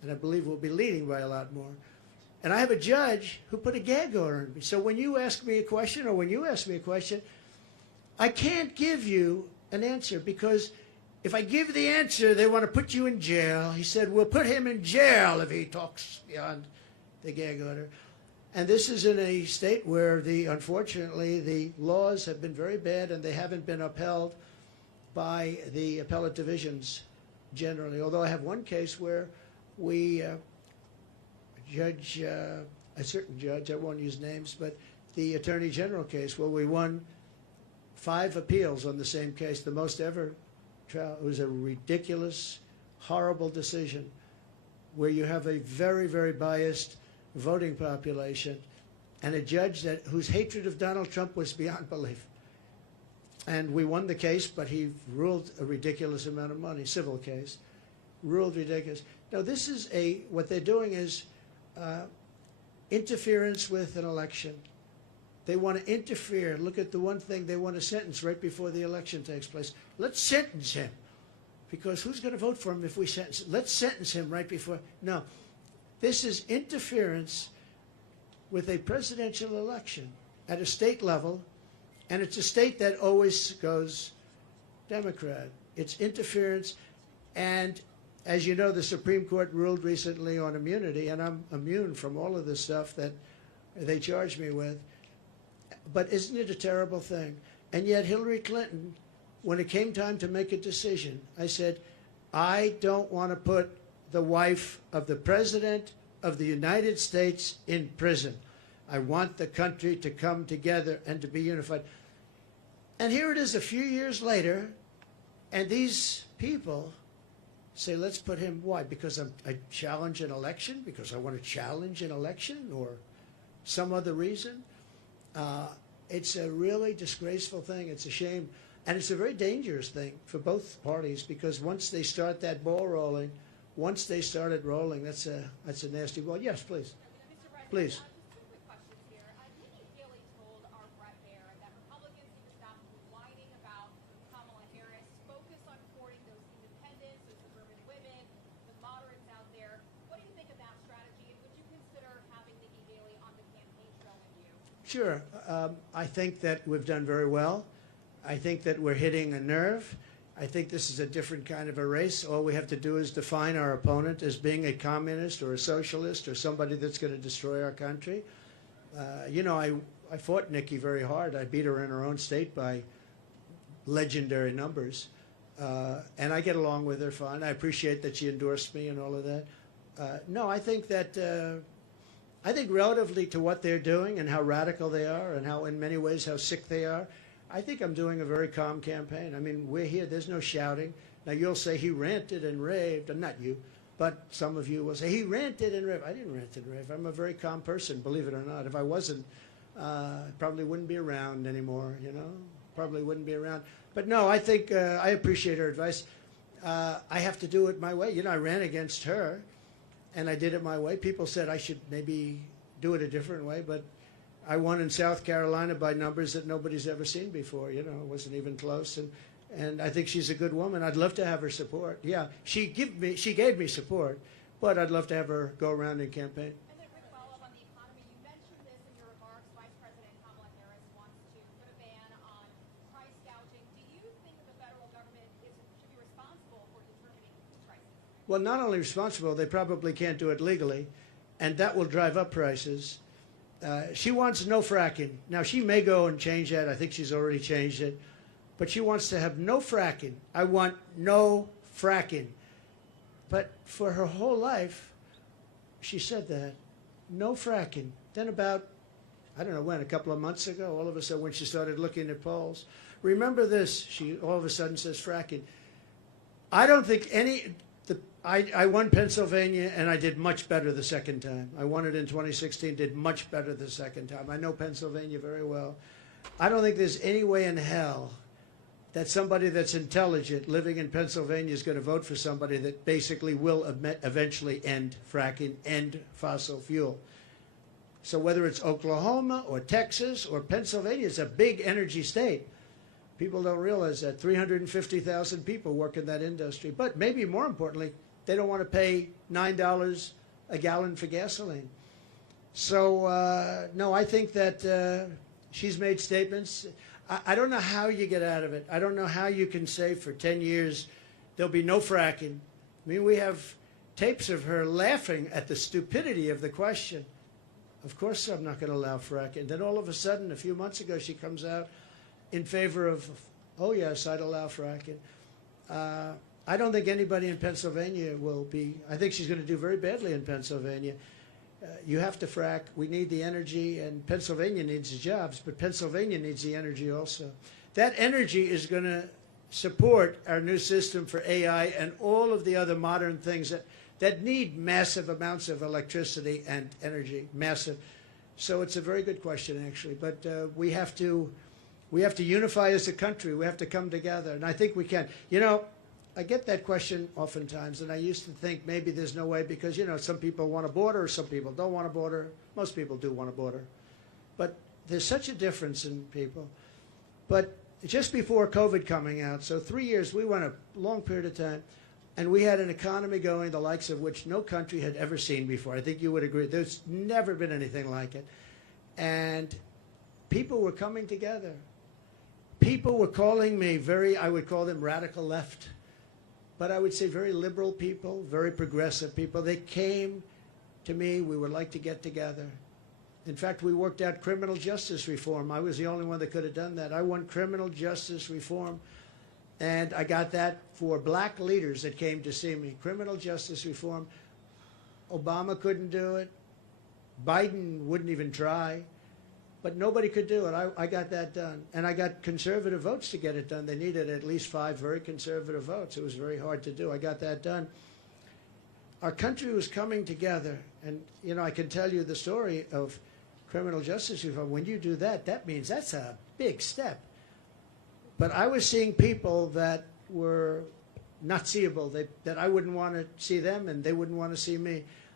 and I believe we'll be leading by a lot more. And I have a judge who put a gag order on me. So when you ask me a question, or when you ask me a question, I can't give you an answer, because if I give the answer, they want to put you in jail. He said, we'll put him in jail if he talks beyond the gag order. And this is in a state where, unfortunately, the laws have been very bad, and they haven't been upheld by the appellate divisions generally. Although I have one case where we, a certain judge, I won't use names, but the Attorney General case, where we won 5 appeals on the same case, the most ever trial. It was a ridiculous, horrible decision where you have a very, very biased voting population and a judge whose hatred of Donald Trump was beyond belief. And we won the case, but he ruled a ridiculous amount of money, civil case, ruled ridiculous. Now, this is what they're doing is interference with an election. They want to interfere. Look at the one thing they want to sentence right before the election takes place. Let's sentence him. Because who's going to vote for him if we sentence him? Let's sentence him right before. No. This is interference with a presidential election at a state level, and it's a state that always goes Democrat. It's interference, and as you know, the Supreme Court ruled recently on immunity, and I'm immune from all of the stuff that they charge me with. But isn't it a terrible thing? And yet Hillary Clinton, when it came time to make a decision, I said, I don't want to put the wife of the President of the United States in prison. I want the country to come together and to be unified. And here it is a few years later, and these people say, let's put him, why? Because I challenge an election? Because I want to challenge an election? Or some other reason? It's a really disgraceful thing. It's a shame. And it's a very dangerous thing for both parties, because once they start that ball rolling, once they start it rolling, that's a nasty ball. Yes, please. Mr. President, Please. Just 2 quick questions here. Nikki Haley told our Brett Baer that Republicans need to stop whining about Kamala Harris, focus on courting those independents, those suburban women, the moderates out there. What do you think of that strategy, and would you consider having Nikki Haley on the campaign trail with you? Sure. I think that we've done very well. I think that we're hitting a nerve. I think this is a different kind of a race. All we have to do is define our opponent as being a communist or a socialist or somebody that's going to destroy our country. You know, I fought Nikki very hard. I beat her in her own state by legendary numbers. And I get along with her fine. I appreciate that she endorsed me and all of that. No, I think that I think relatively to what they're doing and how radical they are and how, in many ways, how sick they are, I think I'm doing a very calm campaign. I mean, we're here. There's no shouting. Now, you'll say he ranted and raved. And not you, but some of you will say he ranted and raved. I didn't rant and rave. I'm a very calm person, believe it or not. If I wasn't, I probably wouldn't be around anymore, you know? Probably wouldn't be around. But no, I think I appreciate her advice. I have to do it my way. You know, I ran against her, and I did it my way. People said I should maybe do it a different way, but I won in South Carolina by numbers that nobody's ever seen before. You know, it wasn't even close. And I think she's a good woman. I'd love to have her support. Yeah, she gave me support, but I'd love to have her go around and campaign. And then, Rick, follow up on the economy. You mentioned this in your remarks. Vice President Kamala Harris wants to put a ban on price gouging. Do you think that the federal government should be responsible for determining food prices? Well, not only responsible, they probably can't do it legally, and that will drive up prices. She wants no fracking. Now, she may go and change that. I think she's already changed it. But she wants to have no fracking. I want no fracking. But for her whole life, she said that. No fracking. Then about, I don't know when, a couple of months ago, all of a sudden when she started looking at polls, remember this, she all of a sudden says fracking. I don't think I won Pennsylvania, and I did much better the second time. I won it in 2016, did much better the second time. I know Pennsylvania very well. I don't think there's any way in hell that somebody that's intelligent living in Pennsylvania is going to vote for somebody that basically will eventually end fracking, end fossil fuel. So whether it's Oklahoma or Texas or Pennsylvania, it's a big energy state. People don't realize that 350,000 people work in that industry. But maybe more importantly, they don't want to pay $9 a gallon for gasoline. So, no, I think that she's made statements. I don't know how you get out of it. I don't know how you can say for 10 years there'll be no fracking. I mean, we have tapes of her laughing at the stupidity of the question. Of course I'm not going to allow fracking. Then all of a sudden, a few months ago, she comes out in favor of, oh, yes, I'd allow fracking. I don't think anybody in Pennsylvania will be. I think she's going to do very badly in Pennsylvania. You have to frack. We need the energy, and Pennsylvania needs the jobs, but Pennsylvania needs the energy also. That energy is going to support our new system for AI and all of the other modern things that need massive amounts of electricity and energy, massive. So it's a very good question, actually. But we have to unify as a country. We have to come together, and I think we can. You know, I get that question oftentimes, and I used to think maybe there's no way because, you know, some people want a border, some people don't want a border. Most people do want a border. But there's such a difference in people. But just before COVID coming out, so 3 years, we went a long period of time, and we had an economy going the likes of which no country had ever seen before. I think you would agree. There's never been anything like it. And people were coming together. People were calling me I would call them radical left. But I would say very liberal people, very progressive people. They came to me. We would like to get together. In fact, we worked out criminal justice reform. I was the only one that could have done that. I won criminal justice reform, and I got that for black leaders that came to see me. Criminal justice reform. Obama couldn't do it. Biden wouldn't even try. But nobody could do it. I got that done. And I got conservative votes to get it done. They needed at least 5 very conservative votes. It was very hard to do. I got that done. Our country was coming together. And, you know, I can tell you the story of criminal justice reform. When you do that, that means that's a big step. But I was seeing people that were not seeable, that I wouldn't want to see them and they wouldn't want to see me.